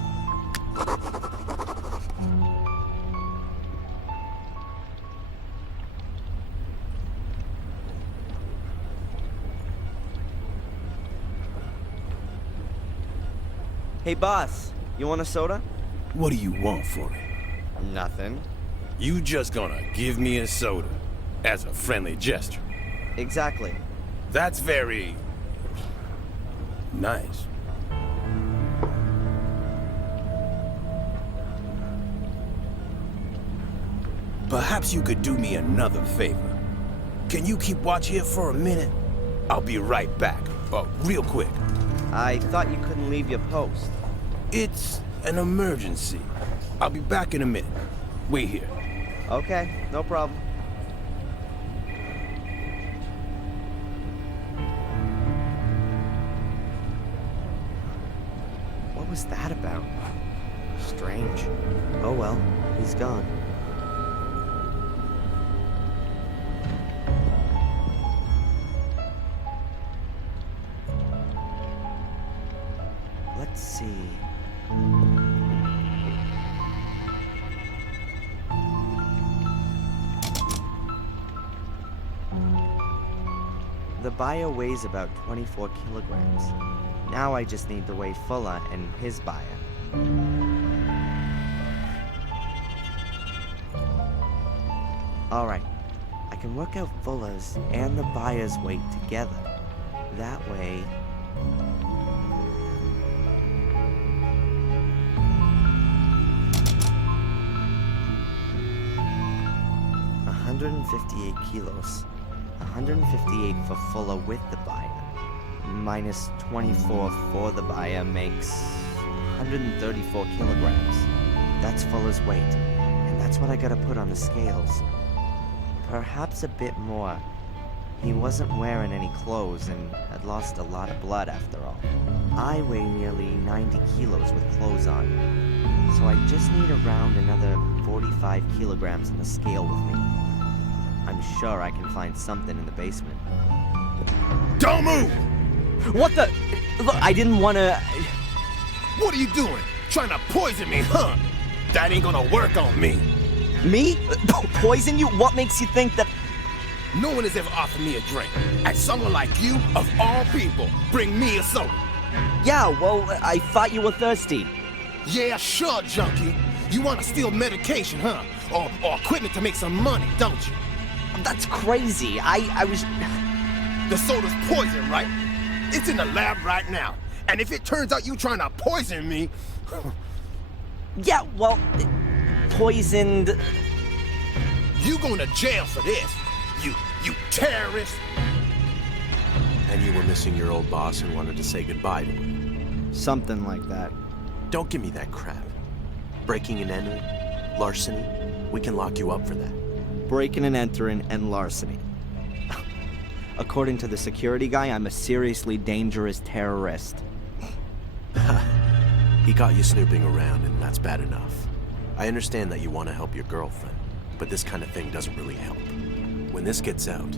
Hey boss, you want a soda? What do you want for it? Nothing. You just gonna give me a soda as a friendly gesture? Exactly. That's very... nice. Perhaps you could do me another favor. Can you keep watch here for a minute? I'll be right back, real quick. I thought you couldn't leave your post. It's an emergency. I'll be back in a minute. Wait here. Okay, no problem. What was that about? Strange. Oh well, he's gone. Let's see. The buyer weighs about 24 kilograms. Now I just need to weigh Fuller and his buyer. Alright, I can work out Fuller's and the buyer's weight together. That way... 158 kilos. 158 for Fuller with the buyer. Minus 24 for the buyer makes 134 kilograms. That's Fuller's weight, and that's what I gotta put on the scales. Perhaps a bit more. He wasn't wearing any clothes and had lost a lot of blood after all. I weigh nearly 90 kilos with clothes on, so I just need around another 45 kilograms on the scale with me. I'm sure I can find something in the basement. Don't move! What the? Look, I didn't want to... What are you doing? Trying to poison me, huh? That ain't gonna work on me. Me? Poison you? What makes you think that... No one has ever offered me a drink. And someone like you, of all people, bring me a soda. Yeah, well, I thought you were thirsty. Yeah, sure, junkie. You want to steal medication, huh? Or equipment to make some money, don't you? That's crazy. I was... The soda's poison, right? It's in the lab right now. And if it turns out you trying to poison me... Yeah, well, poisoned... You going to jail for this, you terrorist. And you were missing your old boss and wanted to say goodbye to her. Something like that. Don't give me that crap. Breaking and entering, larceny, we can lock you up for that. Breaking and entering and larceny. According to the security guy, I'm a seriously dangerous terrorist. He caught you snooping around, and that's bad enough. I understand that you want to help your girlfriend, but this kind of thing doesn't really help. When this gets out,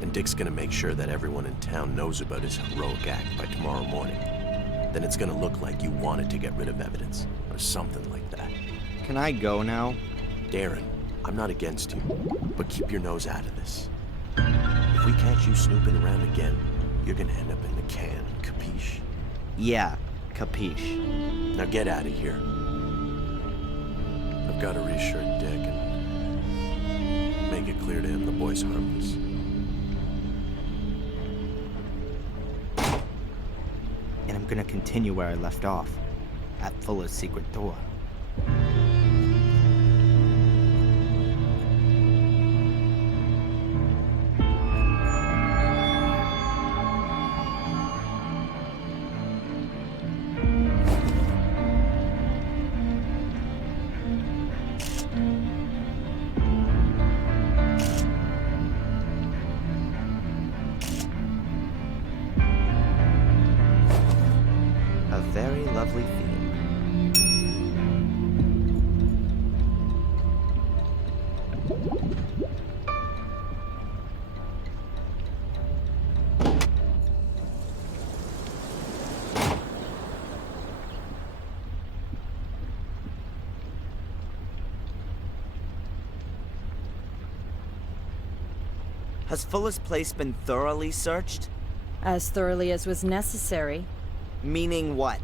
and Dick's gonna make sure that everyone in town knows about his heroic act by tomorrow morning, then it's gonna look like you wanted to get rid of evidence, or something like that. Can I go now? Darren, I'm not against you, but keep your nose out of this. If we catch you snooping around again, you're gonna end up in the can, capiche? Yeah, capiche. Now get out of here. I've got to reassure Dick and make it clear to him the boy's harmless. And I'm gonna continue where I left off, at Fuller's secret door. Very lovely theme. Has Fuller's place been thoroughly searched? As thoroughly as was necessary. Meaning what?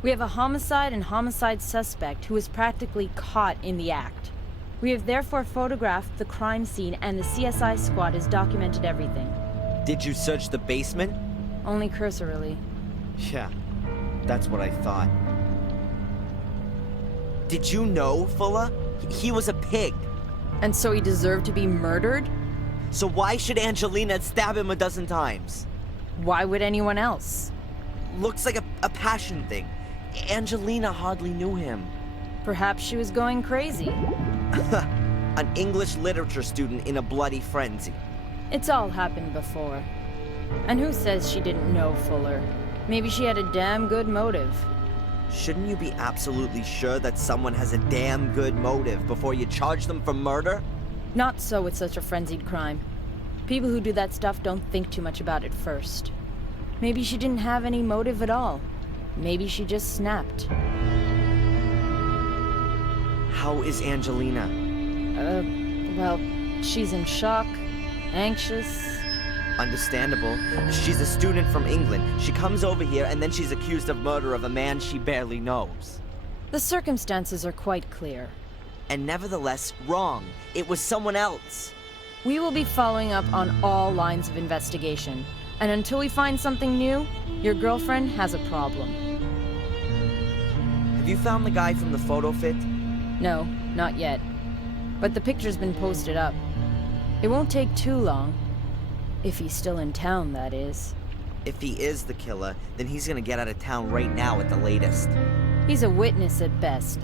We have a homicide and homicide suspect who is practically caught in the act. We have therefore photographed the crime scene, and the CSI squad has documented everything. Did you search the basement? Only cursorily. Yeah, that's what I thought. Did you know, Fuller? He was a pig. And so he deserved to be murdered? So why should Angelina stab him a dozen times? Why would anyone else? Looks like a passion thing. Angelina hardly knew him. Perhaps she was going crazy. An English literature student in a bloody frenzy. It's all happened before. And who says she didn't know Fuller? Maybe she had a damn good motive. Shouldn't you be absolutely sure that someone has a damn good motive before you charge them for murder? Not so with such a frenzied crime. People who do that stuff don't think too much about it first. Maybe she didn't have any motive at all. Maybe she just snapped. How is Angelina? Well, she's in shock, anxious. Understandable. She's a student from England. She comes over here and then she's accused of murder of a man she barely knows. The circumstances are quite clear. And nevertheless, wrong. It was someone else. We will be following up on all lines of investigation. And until we find something new, your girlfriend has a problem. Have you found the guy from the photo fit? No, not yet. But the picture's been posted up. It won't take too long. If he's still in town, that is. If he is the killer, then he's gonna get out of town right now at the latest. He's a witness at best.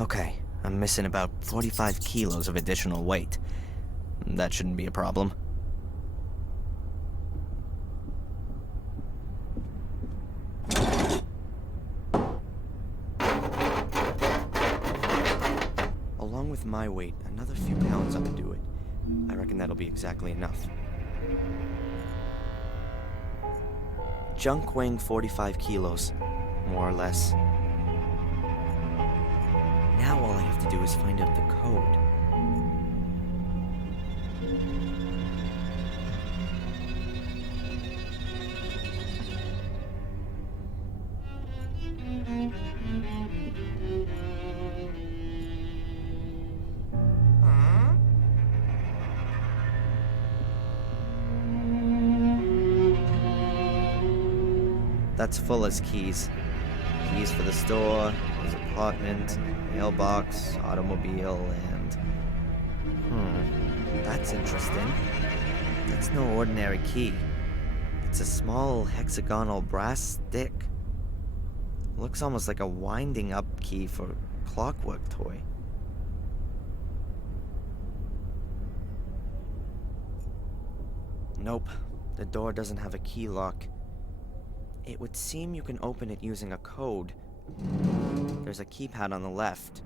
Okay, I'm missing about 45 kilos of additional weight. That shouldn't be a problem. Along with my weight, another few pounds ought to do it. I reckon that'll be exactly enough. Junk weighing 45 kilos, more or less. Now all I have to do is find out the code. That's Fuller's keys. Keys for the store, his apartment, mailbox, automobile, and... that's interesting. That's no ordinary key. It's a small hexagonal brass stick. Looks almost like a winding up key for a clockwork toy. Nope, the door doesn't have a key lock. It would seem you can open it using a code. There's a keypad on the left.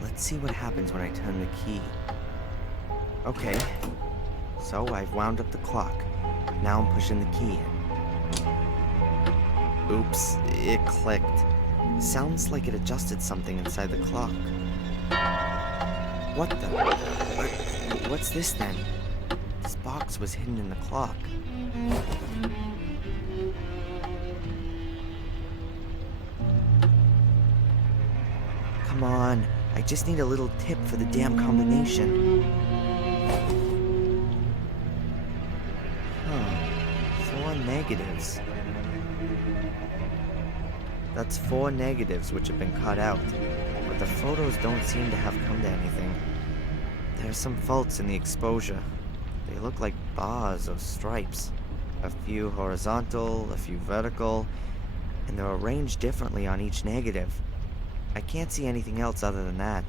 Let's see what happens when I turn the key. Okay, so I've wound up the clock. Now I'm pushing the key in. Oops, it clicked. Sounds like it adjusted something inside the clock. What the? What's this then? This box was hidden in the clock. Come on. I just need a little tip for the damn combination. Huh. 4 negatives. That's 4 negatives which have been cut out, but the photos don't seem to have come to anything. There's some faults in the exposure. They look like bars or stripes. A few horizontal, a few vertical, and they're arranged differently on each negative. I can't see anything else other than that.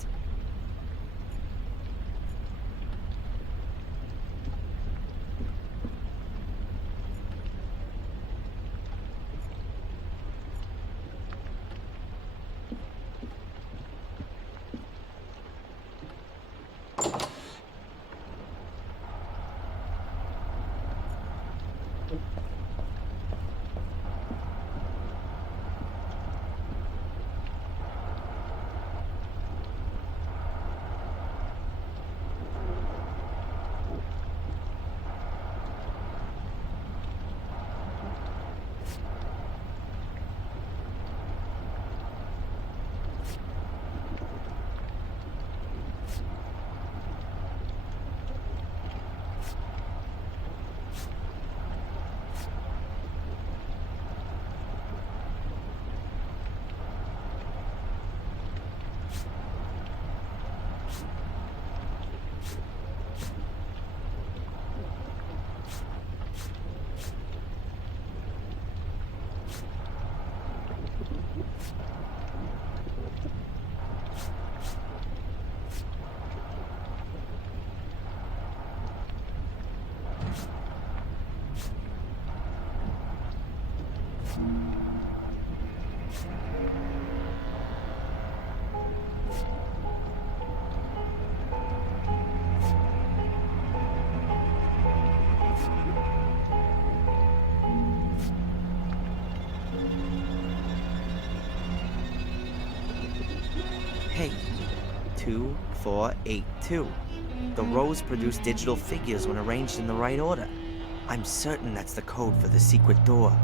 Hey, 2482. The rows produce digital figures when arranged in the right order. I'm certain that's the code for the secret door.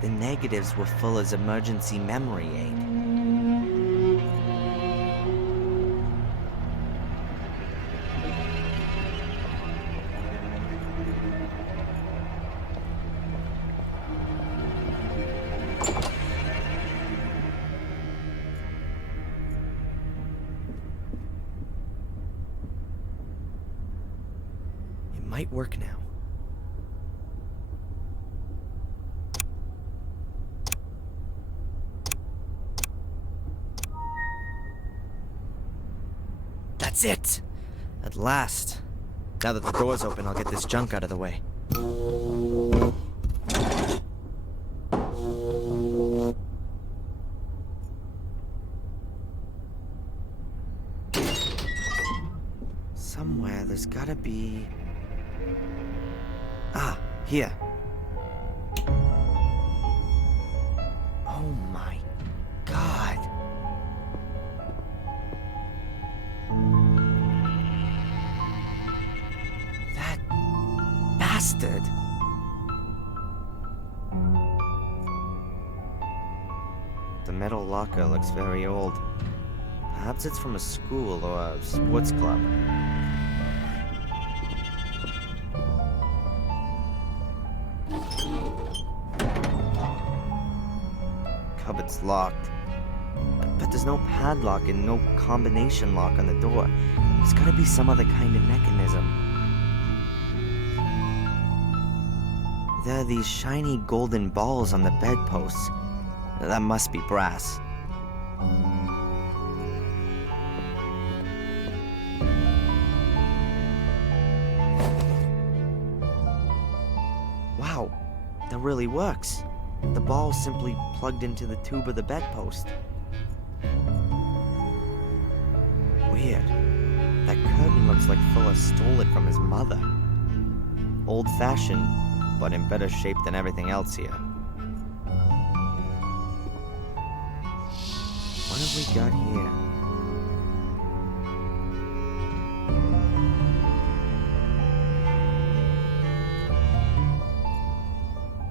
The negatives were Fuller's emergency memory aid. It might work now. That's it! At last. Now that the door's open, I'll get this junk out of the way. Somewhere there's gotta be... Ah, here. Oh my God. That bastard. The metal locker looks very old. Perhaps it's from a school or a sports club. Cupboard's locked. But there's no padlock and no combination lock on the door. There's gotta be some other kind of mechanism. There are these shiny golden balls on the bedposts. That must be brass. Wow, that really works. The ball simply plugged into the tube of the bedpost. Weird. That curtain looks like Fuller stole it from his mother. Old-fashioned, but in better shape than everything else here. What have we got here?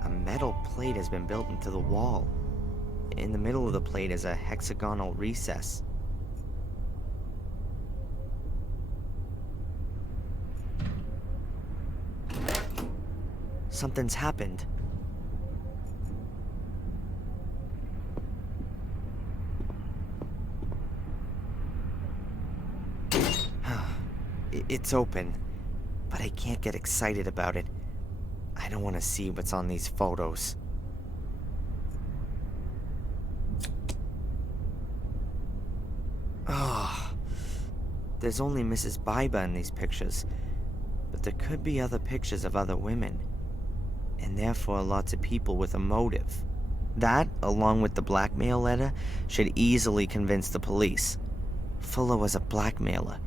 A metal plate has been built into the wall. In the middle of the plate is a hexagonal recess. Something's happened. It's open, but I can't get excited about it. I don't want to see what's on these photos. Ah, there's only Mrs. Biber in these pictures, but there could be other pictures of other women, and therefore lots of people with a motive. That, along with the blackmail letter, should easily convince the police. Fuller was a blackmailer.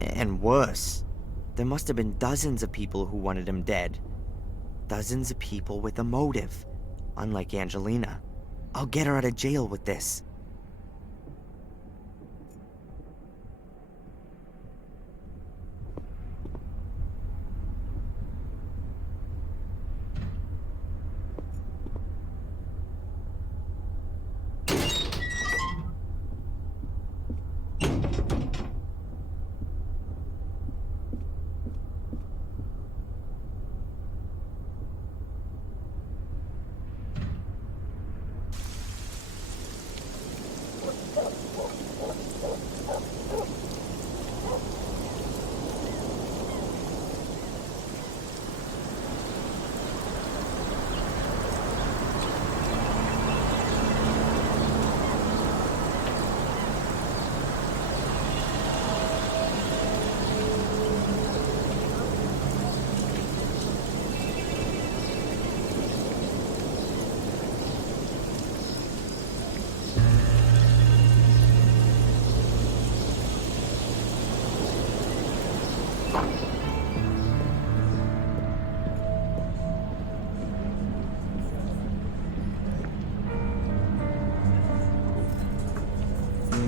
And worse, there must have been dozens of people who wanted him dead. Dozens of people with a motive. Unlike Angelina. I'll get her out of jail with this.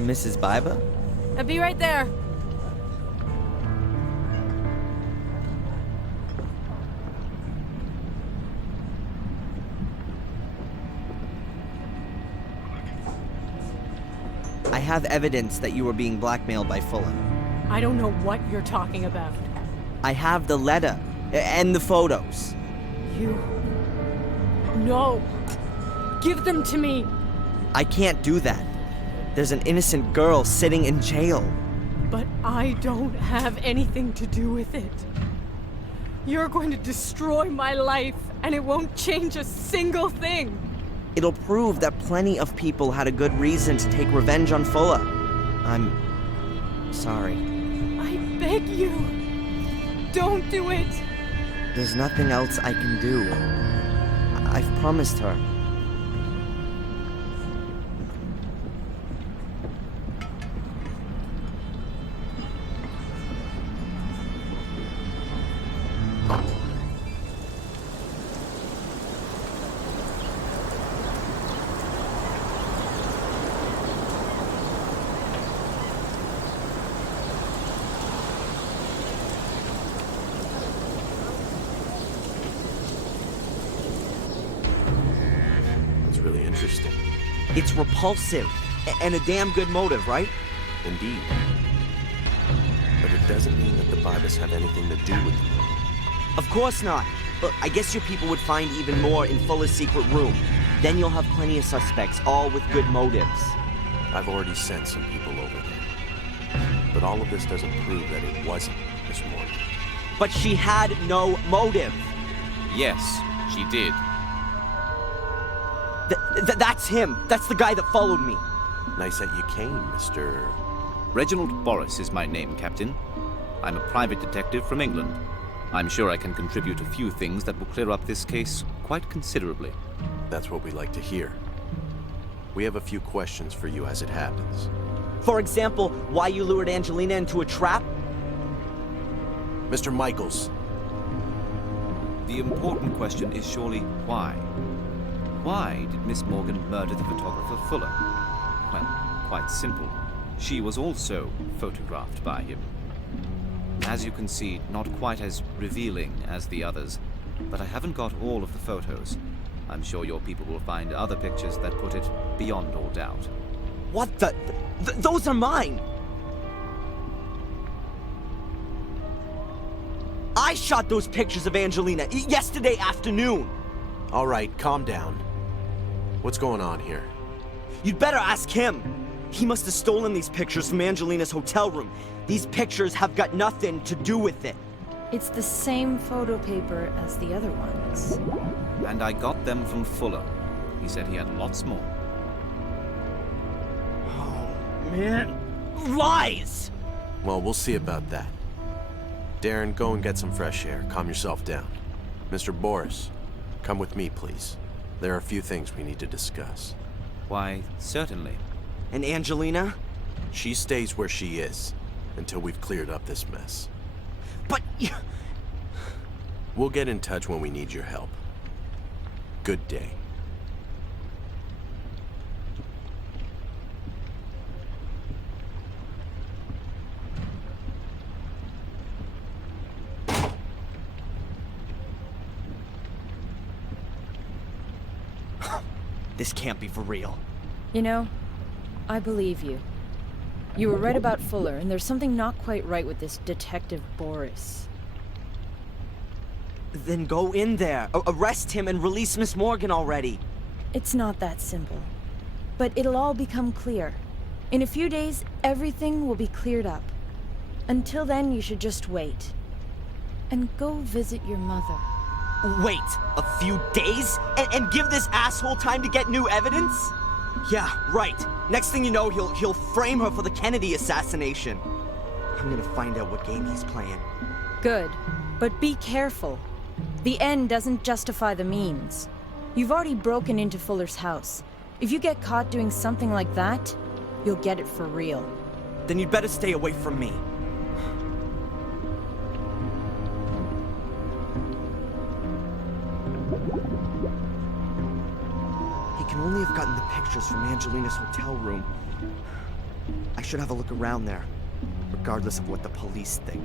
Mrs. Biber? I'll be right there. I have evidence that you were being blackmailed by Fuller. I don't know what you're talking about. I have the letter and the photos. You... No. Give them to me. I can't do that. There's an innocent girl sitting in jail. But I don't have anything to do with it. You're going to destroy my life, and it won't change a single thing. It'll prove that plenty of people had a good reason to take revenge on Fuller. I'm... sorry. I beg you. Don't do it. There's nothing else I can do. I've promised her. Really interesting. It's repulsive, and a damn good motive, right? Indeed. But it doesn't mean that the Bibas have anything to do with you. Of course not. But I guess your people would find even more in Fuller's secret room. Then you'll have plenty of suspects, all with good motives. I've already sent some people over there. But all of this doesn't prove that it wasn't Miss Morgan. But she had no motive. Yes, she did. That's him. That's the guy that followed me. Nice that you came, Mr. Reginald Boris is my name, Captain. I'm a private detective from England. I'm sure I can contribute a few things that will clear up this case quite considerably. That's what we like to hear. We have a few questions for you as it happens. For example, why you lured Angelina into a trap? Mr. Michaels. The important question is surely why? Why did Miss Morgan murder the photographer Fuller? Well, quite simple. She was also photographed by him. As you can see, not quite as revealing as the others, but I haven't got all of the photos. I'm sure your people will find other pictures that put it beyond all doubt. What the... those are mine! I shot those pictures of Angelina yesterday afternoon! All right, calm down. What's going on here? You'd better ask him. He must have stolen these pictures from Angelina's hotel room. These pictures have got nothing to do with it. It's the same photo paper as the other ones. And I got them from Fuller. He said he had lots more. Oh, man. Lies! Well, we'll see about that. Darren, go and get some fresh air. Calm yourself down. Mr. Boris, come with me, please. There are a few things we need to discuss. Why, certainly. And Angelina? She stays where she is until we've cleared up this mess. But... We'll get in touch when we need your help. Good day. This can't be for real. You know, I believe you. You were right about Fuller, and there's something not quite right with this Detective Boris. Then go in there, arrest him, and release Miss Morgan already. It's not that simple. But it'll all become clear. In a few days, everything will be cleared up. Until then, you should just wait. And go visit your mother. Wait a few days? And give this asshole time to get new evidence? Yeah, right. Next thing you know, he'll frame her for the Kennedy assassination. I'm gonna find out what game he's playing. Good. But be careful. The end doesn't justify the means. You've already broken into Fuller's house. If you get caught doing something like that, you'll get it for real. Then you'd better stay away from me. He can only have gotten the pictures from Angelina's hotel room. I should have a look around there, regardless of what the police think.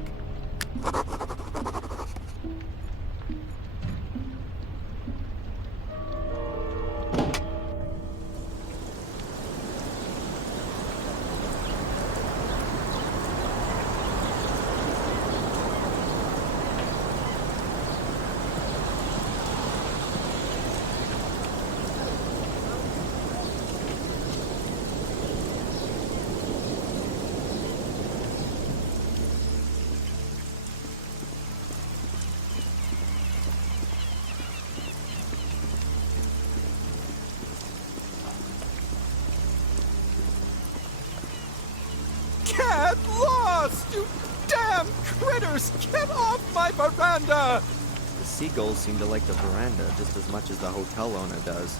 lost, you damn critters! Get off my veranda! The seagulls seem to like the veranda just as much as the hotel owner does.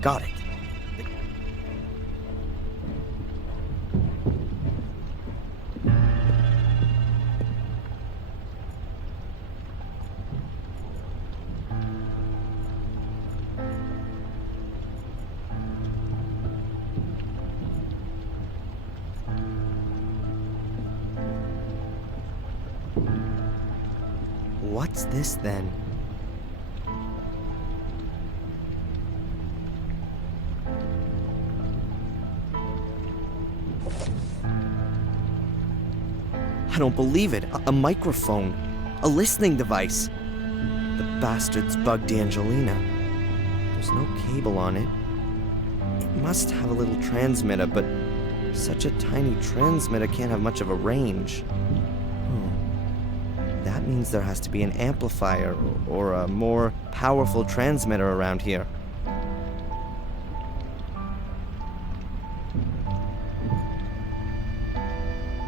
Got it. What's this then? I don't believe it. A microphone. A listening device. The bastards bugged Angelina. There's no cable on it. It must have a little transmitter, but such a tiny transmitter can't have much of a range. That means there has to be an amplifier or a more powerful transmitter around here.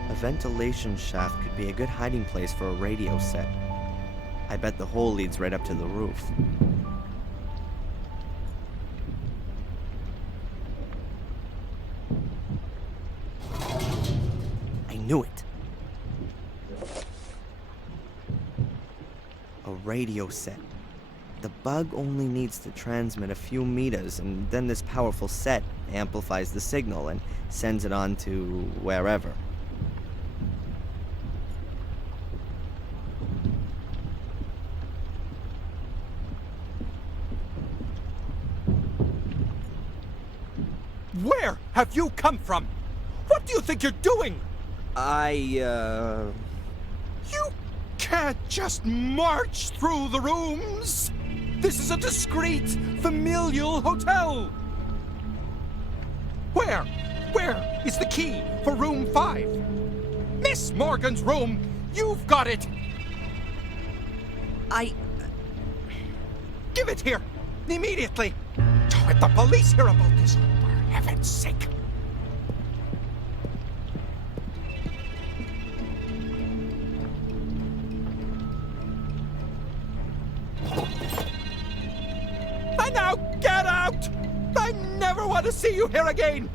A ventilation shaft could be a good hiding place for a radio set. I bet the hole leads right up to the roof. I knew it. A radio set. The bug only needs to transmit a few meters, and then this powerful set amplifies the signal and sends it on to wherever. Where have you come from? What do you think you're doing? You can't just march through the rooms. This is a discreet, familial hotel. Where is the key for room 5? Miss Morgan's room. You've got it. Give it here, immediately. Don't let the police hear about this, for heaven's sake. And now get out! I never want to see you here again!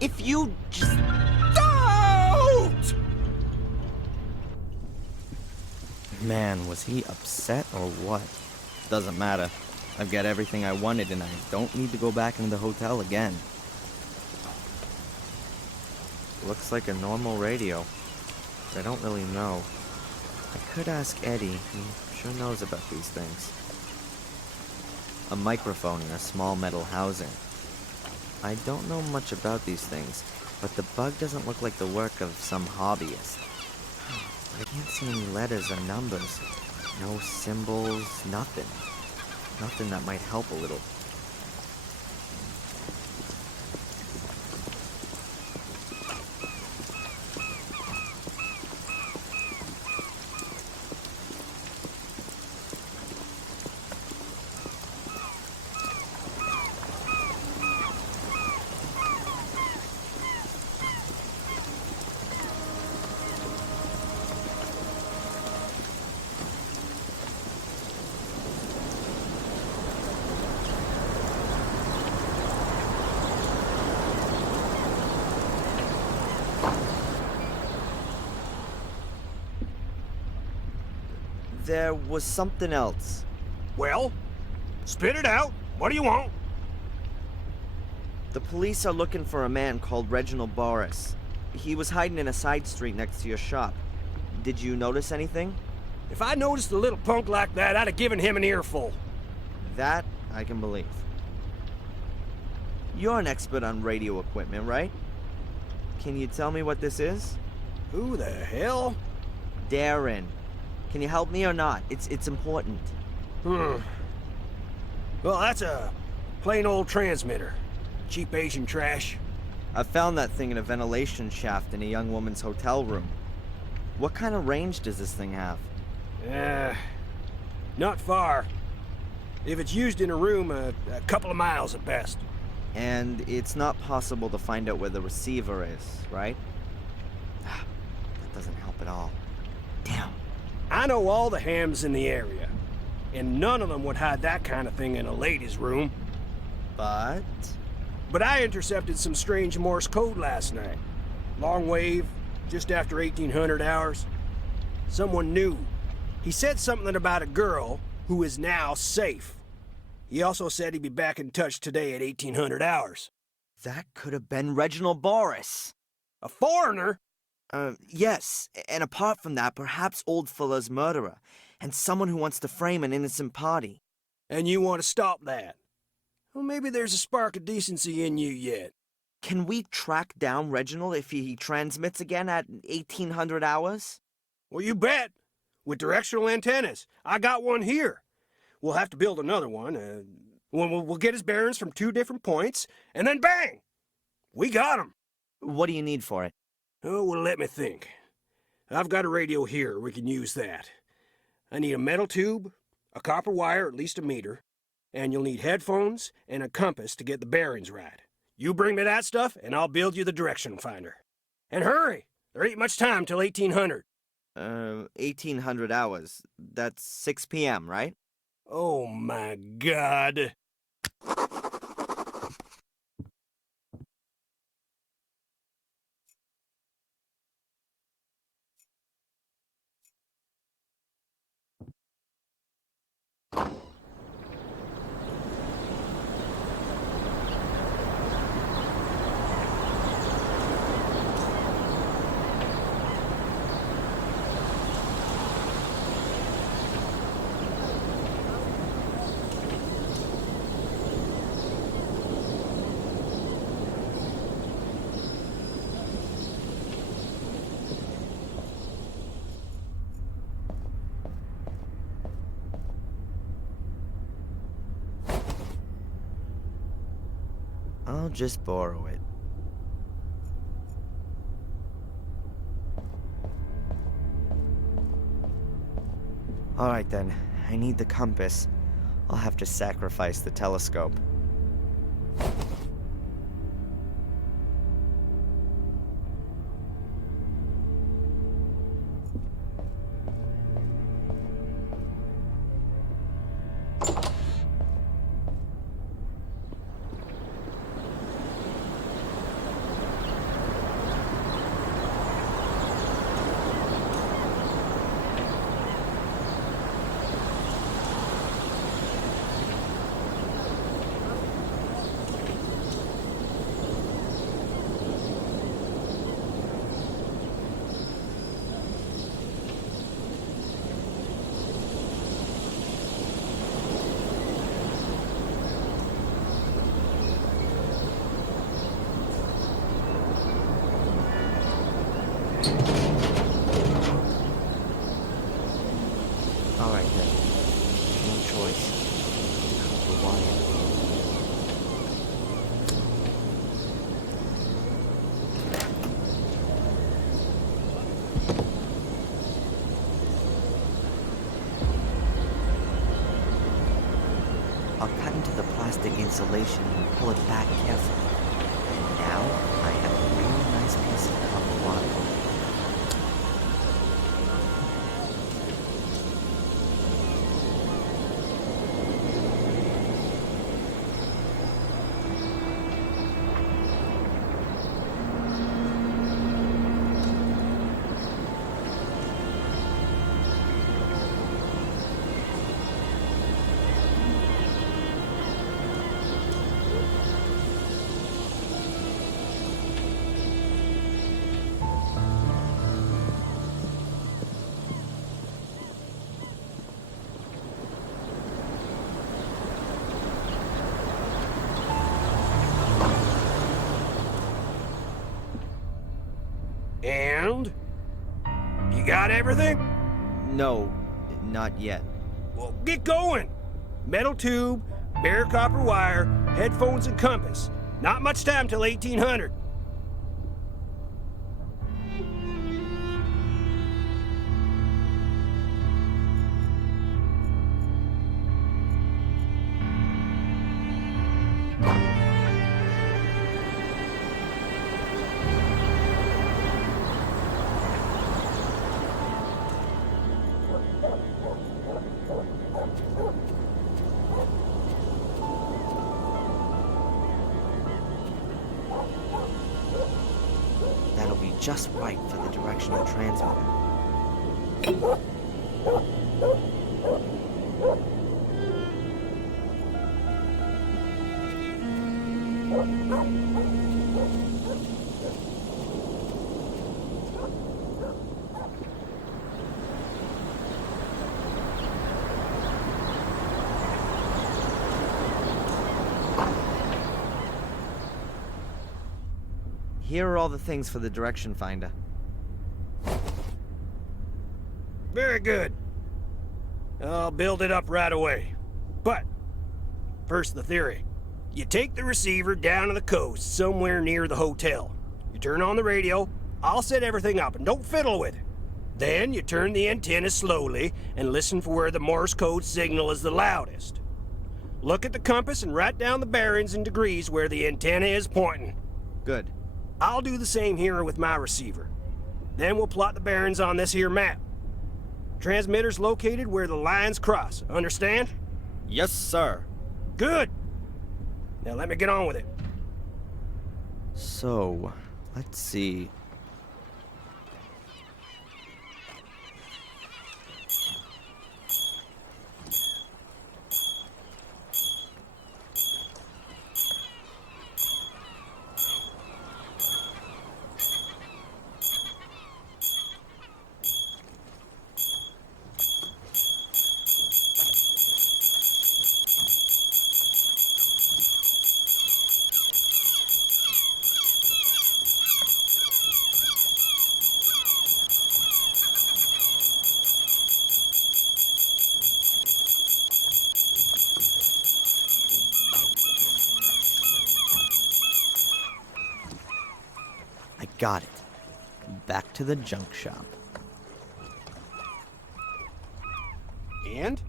If you just... Out! Man, was he upset or what? Doesn't matter. I've got everything I wanted and I don't need to go back into the hotel again. Looks like a normal radio. I don't really know. I could ask Eddie, he sure knows about these things. A microphone in a small metal housing. I don't know much about these things, but the bug doesn't look like the work of some hobbyist. I can't see any letters or numbers. No symbols, nothing. Nothing that might help a little. There was something else. Well, spit it out. What do you want? The police are looking for a man called Reginald Boris. He was hiding in a side street next to your shop. Did you notice anything? If I noticed a little punk like that, I'd have given him an earful. That I can believe. You're an expert on radio equipment, right? Can you tell me what this is? Who the hell? Darren. Can you help me or not? It's important. Well, that's a plain old transmitter. Cheap Asian trash. I found that thing in a ventilation shaft in a young woman's hotel room. What kind of range does this thing have? Not far. If it's used in a room, a couple of miles at best. And it's not possible to find out where the receiver is, right? That doesn't help at all. Damn. I know all the hams in the area, and none of them would hide that kind of thing in a lady's room. But I intercepted some strange Morse code last night. Long wave, just after 1800 hours. Someone knew. He said something about a girl who is now safe. He also said he'd be back in touch today at 1800 hours. that could have been Reginald Boris. A foreigner? Yes, and apart from that, perhaps Old Fuller's murderer, and someone who wants to frame an innocent party. And you want to stop that? Well, maybe there's a spark of decency in you yet. Can we track down Reginald if he transmits again at 1800 hours? Well, you bet. With directional antennas. I got one here. We'll have to build another one. We'll get his bearings from 2 different points, and then bang! We got him. What do you need for it? Oh, well, let me think. I've got a radio here. We can use that. I need a metal tube, a copper wire, at least a meter, and you'll need headphones and a compass to get the bearings right. You bring me that stuff, and I'll build you the direction finder. And hurry! There ain't much time till 1800. 1800 hours. That's 6 p.m., right? Oh, my God. I'll just borrow it. Alright then, I need the compass. I'll have to sacrifice the telescope. Alright then. No choice. The wire. I'll cut into the plastic insulation and pull it back carefully. And now I have a really nice piece of copper wire. around? You got everything? No, not yet. Well, get going. Metal tube, bare copper wire, headphones and compass. Not much time till 1800. That'll be just right for the directional transmitter. Here are all the things for the direction finder. Very good. I'll build it up right away. But, first the theory. You take the receiver down to the coast, somewhere near the hotel. You turn on the radio, I'll set everything up, and don't fiddle with it. Then you turn the antenna slowly and listen for where the Morse code signal is the loudest. Look at the compass and write down the bearings and degrees where the antenna is pointing. Good. I'll do the same here with my receiver. Then we'll plot the bearings on this here map. Transmitter's located where the lines cross, understand? Yes, sir. Good. Now let me get on with it. So, let's see. Got it. Back to the junk shop. And?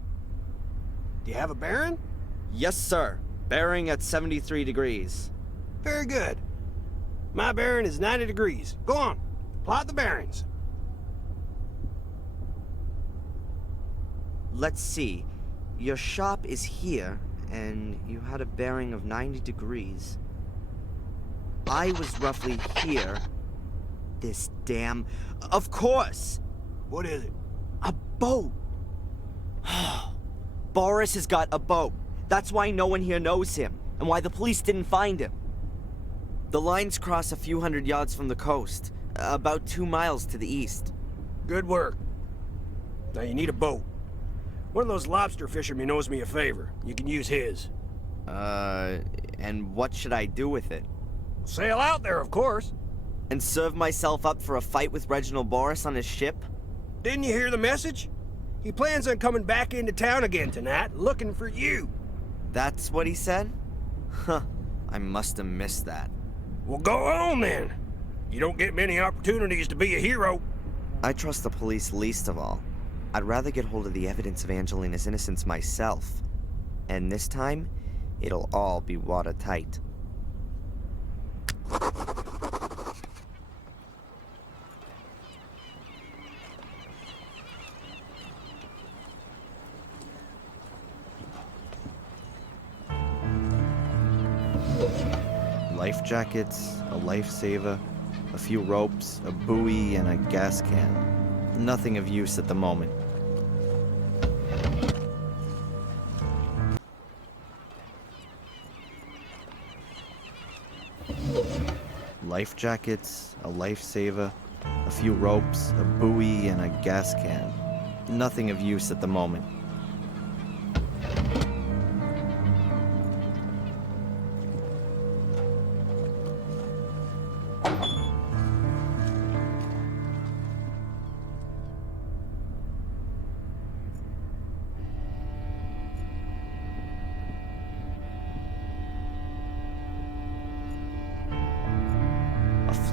Do you have a bearing? Yes, sir. Bearing at 73 degrees. Very good. My bearing is 90 degrees. Go on. Plot the bearings. Let's see. Your shop is here, and you had a bearing of 90 degrees. I was roughly here. This damn... Of course! What is it? A boat! Boris has got a boat. That's why no one here knows him, and why the police didn't find him. The lines cross a few hundred yards from the coast, about 2 miles to the east. Good work. Now you need a boat. One of those lobster fishermen owes me a favor. You can use his. And what should I do with it? Sail out there, of course. And serve myself up for a fight with Reginald Boris on his ship? Didn't you hear the message? He plans on coming back into town again tonight, looking for you. That's what he said? Huh, I must have missed that. Well, go on then. You don't get many opportunities to be a hero. I trust the police least of all. I'd rather get hold of the evidence of Angelina's innocence myself. And this time, it'll all be watertight. Life jackets, a lifesaver, a few ropes, a buoy, and a gas can. Nothing of use at the moment. Life jackets, a lifesaver, a few ropes, a buoy, and a gas can. Nothing of use at the moment.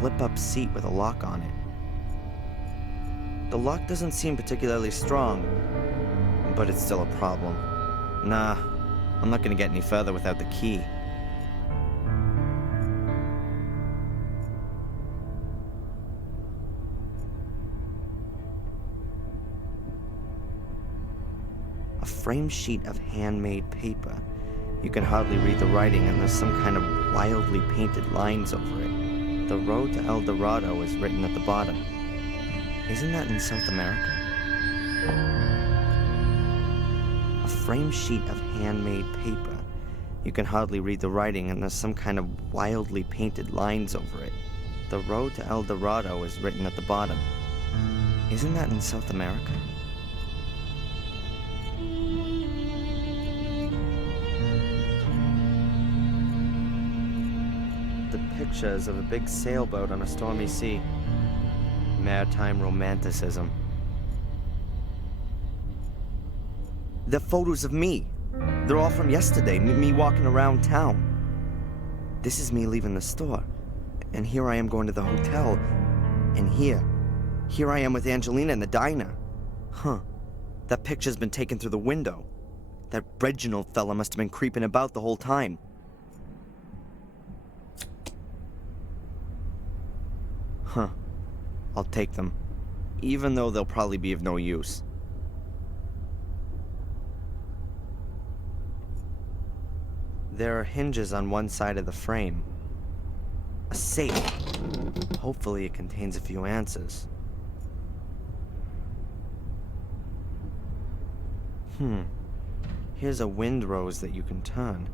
flip-up seat with a lock on it. The lock doesn't seem particularly strong, but it's still a problem. Nah, I'm not gonna get any further without the key. A frame sheet of handmade paper. You can hardly read the writing, and there's some kind of wildly painted lines over it. The road to El Dorado is written at the bottom. Isn't that in South America? A frame sheet of handmade paper. You can hardly read the writing, and there's some kind of wildly painted lines over it. The road to El Dorado is written at the bottom. Isn't that in South America? The pictures of a big sailboat on a stormy sea. Maritime romanticism. They're photos of me. They're all from yesterday, me walking around town. This is me leaving the store. And here I am going to the hotel. And here I am with Angelina in the diner. Huh. That picture's been taken through the window. That Reginald fella must have been creeping about the whole time. Huh. I'll take them, even though they'll probably be of no use. There are hinges on one side of the frame. A safe. Hopefully it contains a few answers. Here's a windrose that you can turn.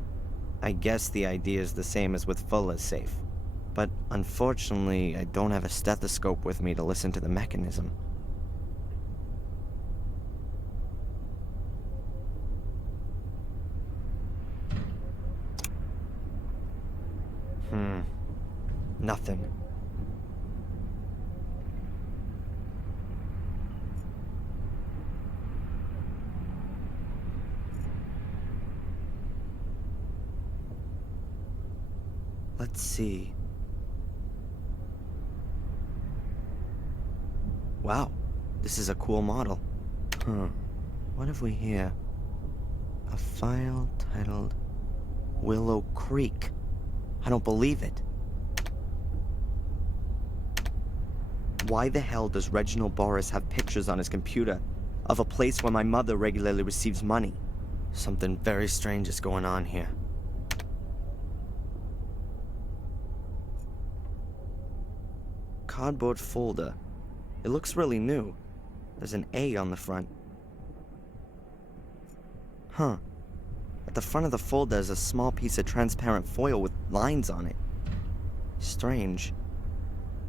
I guess the idea is the same as with Fuller's safe. But unfortunately, I don't have a stethoscope with me to listen to the mechanism. Nothing. Let's see. Wow, this is a cool model. What have we here? A file titled Willow Creek. I don't believe it. Why the hell does Reginald Boris have pictures on his computer of a place where my mother regularly receives money? Something very strange is going on here. Cardboard folder. It looks really new. There's an A on the front. At the front of the folder is a small piece of transparent foil with lines on it. Strange.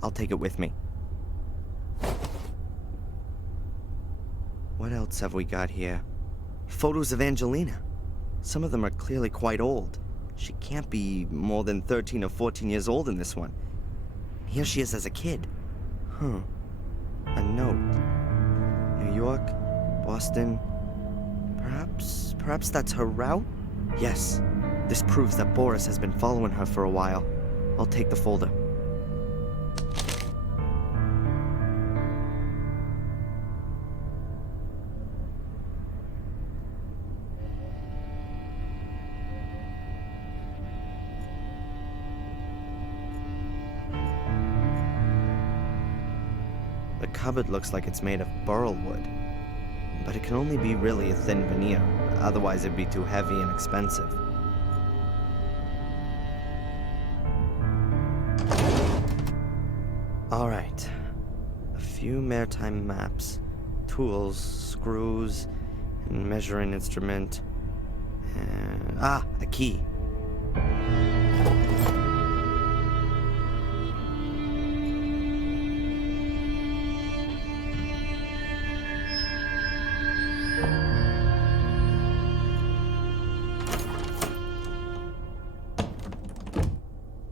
I'll take it with me. What else have we got here? Photos of Angelina. Some of them are clearly quite old. She can't be more than 13 or 14 years old in this one. Here she is as a kid. A note. New York, Boston. Perhaps that's her route? Yes. This proves that Boris has been following her for a while. I'll take the folder. The cupboard looks like it's made of burl wood, but it can only be really a thin veneer, otherwise it'd be too heavy and expensive. Alright, a few maritime maps, tools, screws, and measuring instrument, and... a key.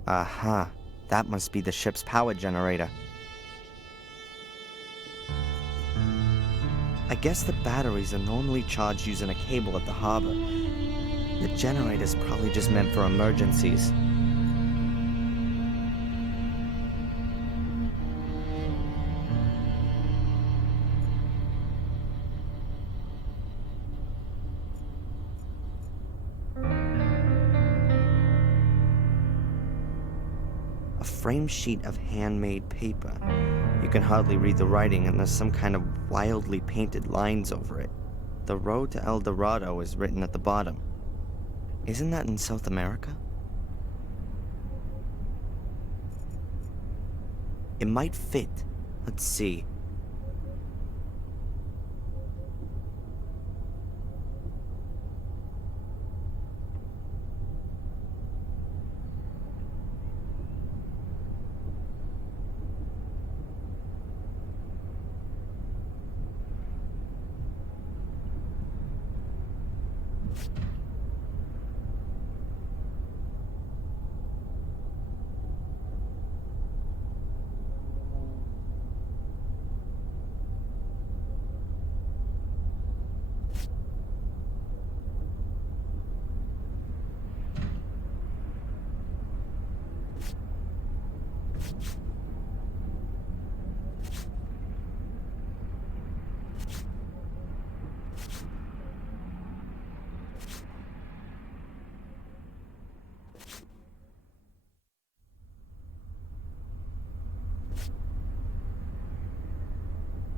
Aha, that must be the ship's power generator. I guess the batteries are normally charged using a cable at the harbor. The generator's probably just meant for emergencies. framed sheet of handmade paper. You can hardly read the writing, and there's some kind of wildly painted lines over it. The road to El Dorado is written at the bottom. Isn't that in South America? It might fit. Let's see.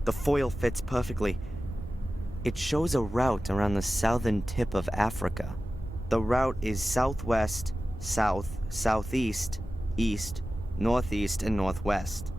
The foil fits perfectly. It shows a route around the southern tip of Africa. The route is southwest, south, southeast, east, northeast, and northwest.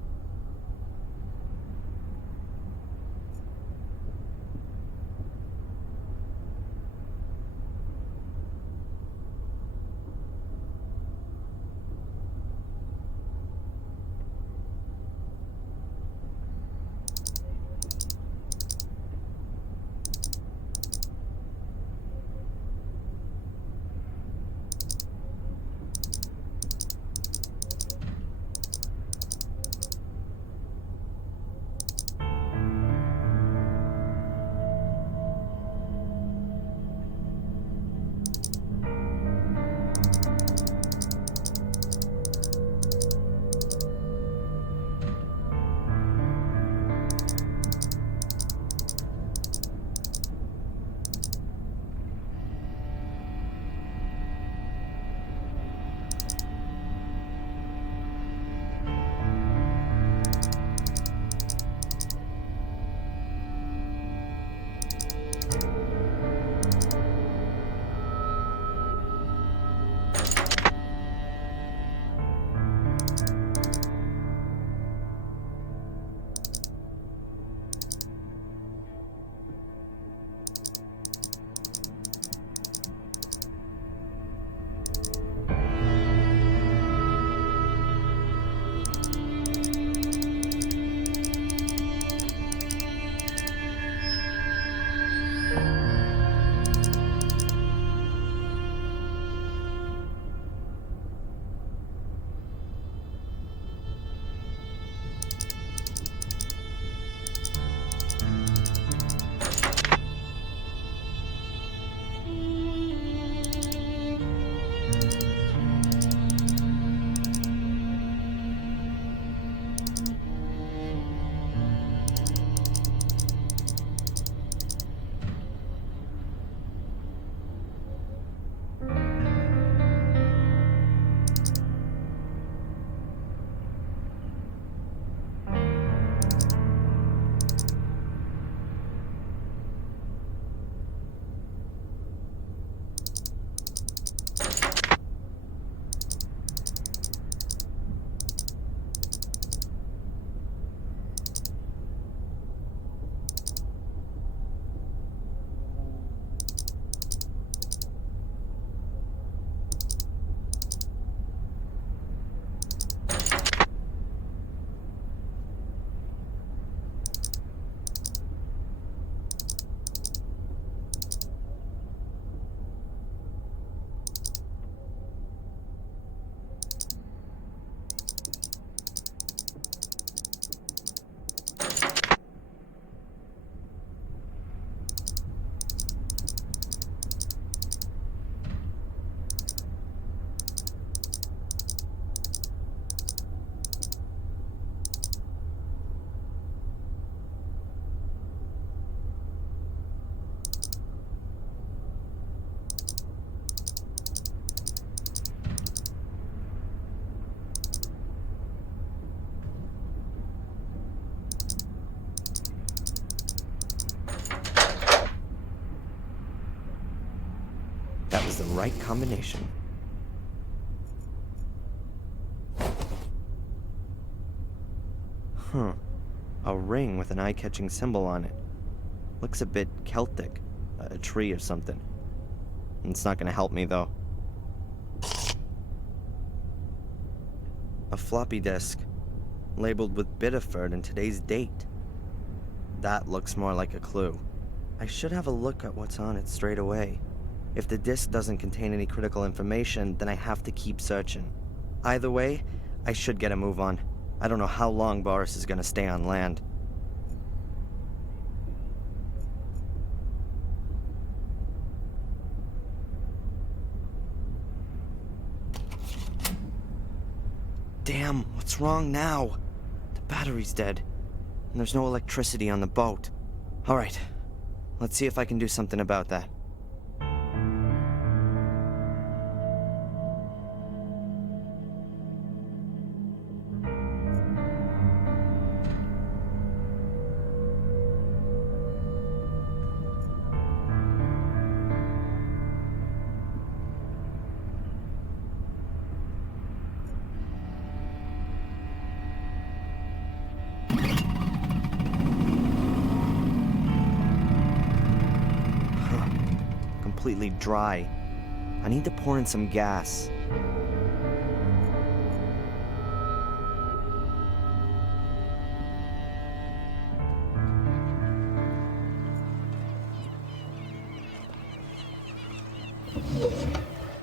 That was the right combination. Huh. A ring with an eye-catching symbol on it. Looks a bit Celtic. A tree or something. It's not gonna help me, though. A floppy disk, labeled with Biddeford and today's date. That looks more like a clue. I should have a look at what's on it straight away. If the disk doesn't contain any critical information, then I have to keep searching. Either way, I should get a move on. I don't know how long Boris is gonna stay on land. Damn, what's wrong now? The battery's dead, and there's no electricity on the boat. Alright, let's see if I can do something about that. Completely dry. I need to pour in some gas.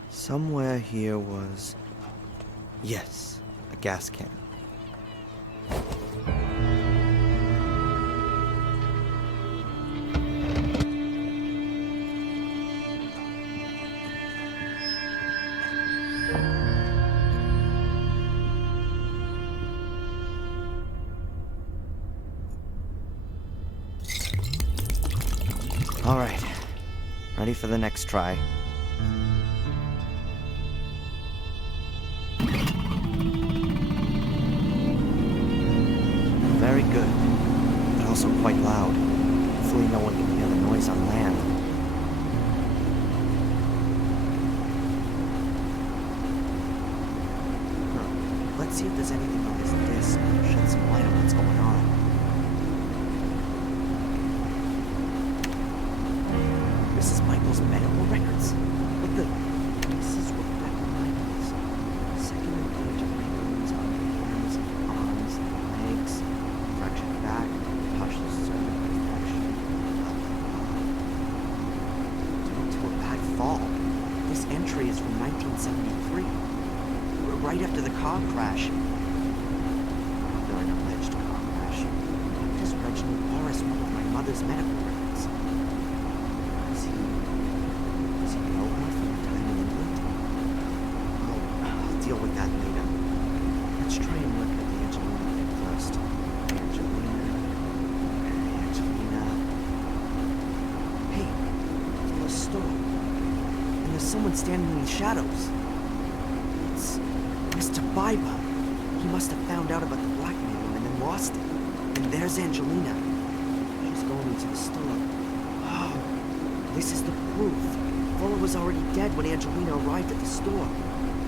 Somewhere here was... yes, a gas can. Alright, ready for the next try. Very good, but also quite loud. Hopefully no one can hear the noise on land. Let's see if there's anything on this disc that sheds some light on what's going on. Mrs. Michaels' medical records? What the... Mrs. Rebecca Michaels. Second and third degree wounds on the hands, arms, legs, fractured back, partial cervical infection. Due to a bad fall. This entry is from 1973. Right after the car crash. During an alleged car crash. Doctors Reginald Boris, one of my mother's medical records. Does he know her from the time in England? I'll deal with that later. Let's try and look at the Angelina thing first. Angelina. Hey, it's in the store. And there's someone standing in the shadows. It's Mr. Biber. He must have found out about the blackmailing and then lost it. And there's Angelina. She's going into the store. Oh, this is the proof. Fuller was already dead when Angelina arrived at the store.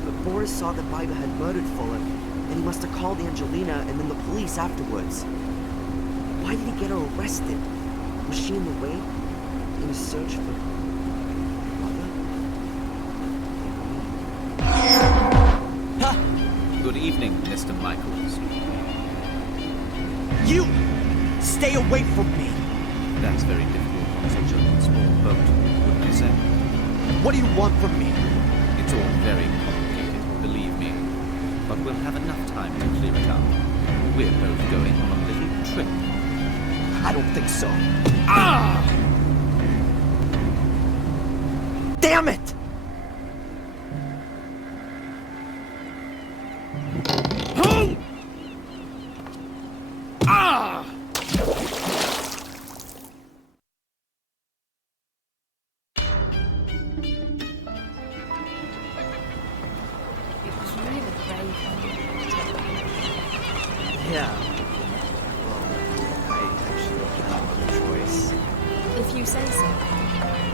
But Boris saw that Biber had murdered Fuller, and he must have called Angelina and then the police afterwards. Why did he get her arrested? Was she in the way? In a search for... mother? Good evening, Mr. Michaels. You! Stay away from me! That's very difficult on such a small boat, wouldn't you say? What do you want from me? It's all very complicated, believe me. But we'll have enough time to clear it up. We're both going on a little trip. I don't think so. Ah! Damn it! Yeah. Well, I actually don't have a choice. If you say so.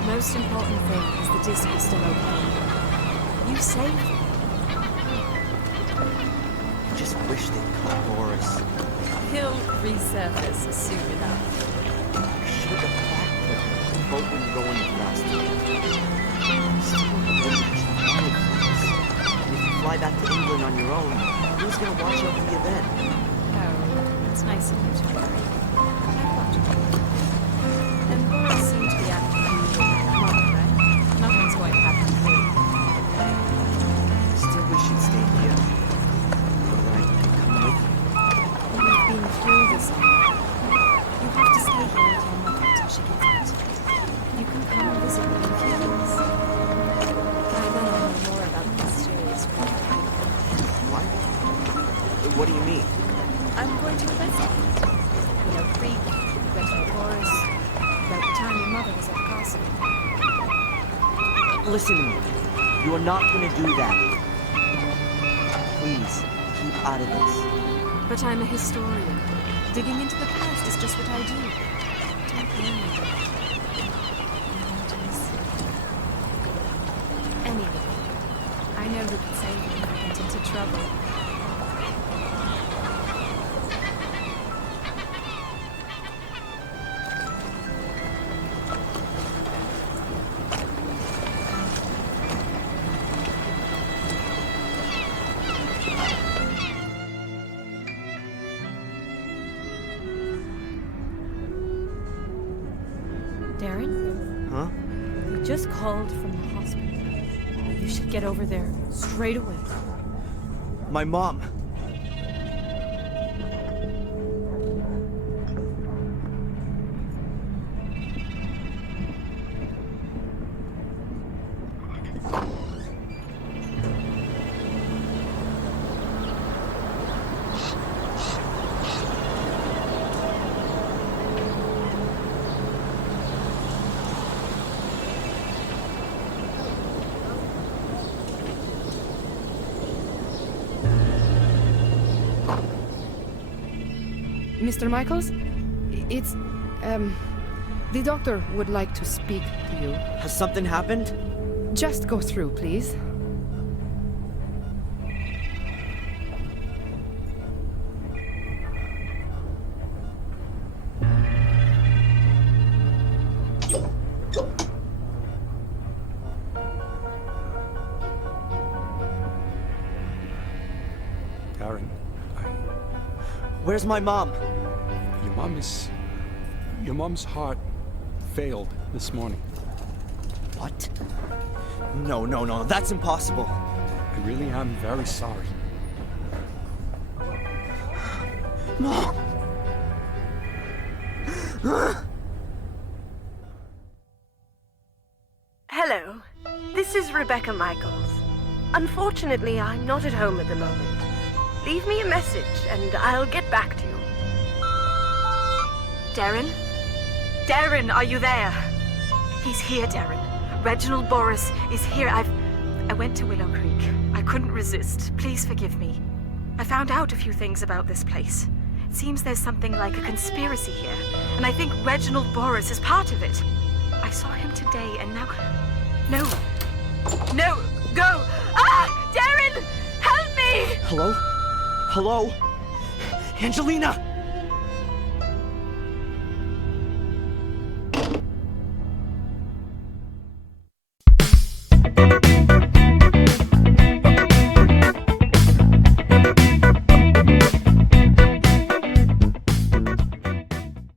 most important thing is the disc is still okay. You saved me. I just wish they'd caught Boris. He'll resurface soon enough. I should have back there. The boat wouldn't go any faster. Still, and if you fly back to England on your own, who's gonna watch over the event? Oh, it's nice of you to worry. And Boris seemed to be acting normal, right? Nothing's going to happen to me. I still wish you'd stay here. So that I could come with you. We've been through this already. You have to stay here with your mother until she gets out. You can come and visit me in a few weeks. By then I'll know more about the mysterious Willow Creek. What? What do you mean? I'm going to investigate. Willow Creek, Reginald Boris, about the time your mother was at the castle. Listen to me. You are not gonna do that. Please, keep out of this. But I'm a historian. Digging into the past is just what I do. Don't blame me. Anyway, I know who can save you if I get into trouble. Darren? Huh? We just called from the hospital. You should get over there straight away. My mom. Mr. Michaels? It's, the doctor would like to speak to you. Has something happened? Just go through, please. Darren, Where's my mom? Your mom's heart failed this morning. What? No, that's impossible. I really am very sorry. Mom! Hello, this is Rebecca Michaels. Unfortunately, I'm not at home at the moment. Leave me a message and I'll get back to you. Darren? Darren, are you there? He's here, Darren. Reginald Boris is here. I went to Willow Creek. I couldn't resist. Please forgive me. I found out a few things about this place. It seems there's something like a conspiracy here, and I think Reginald Boris is part of it. I saw him today, and now... No, go! Ah! Darren! Help me! Hello? Angelina!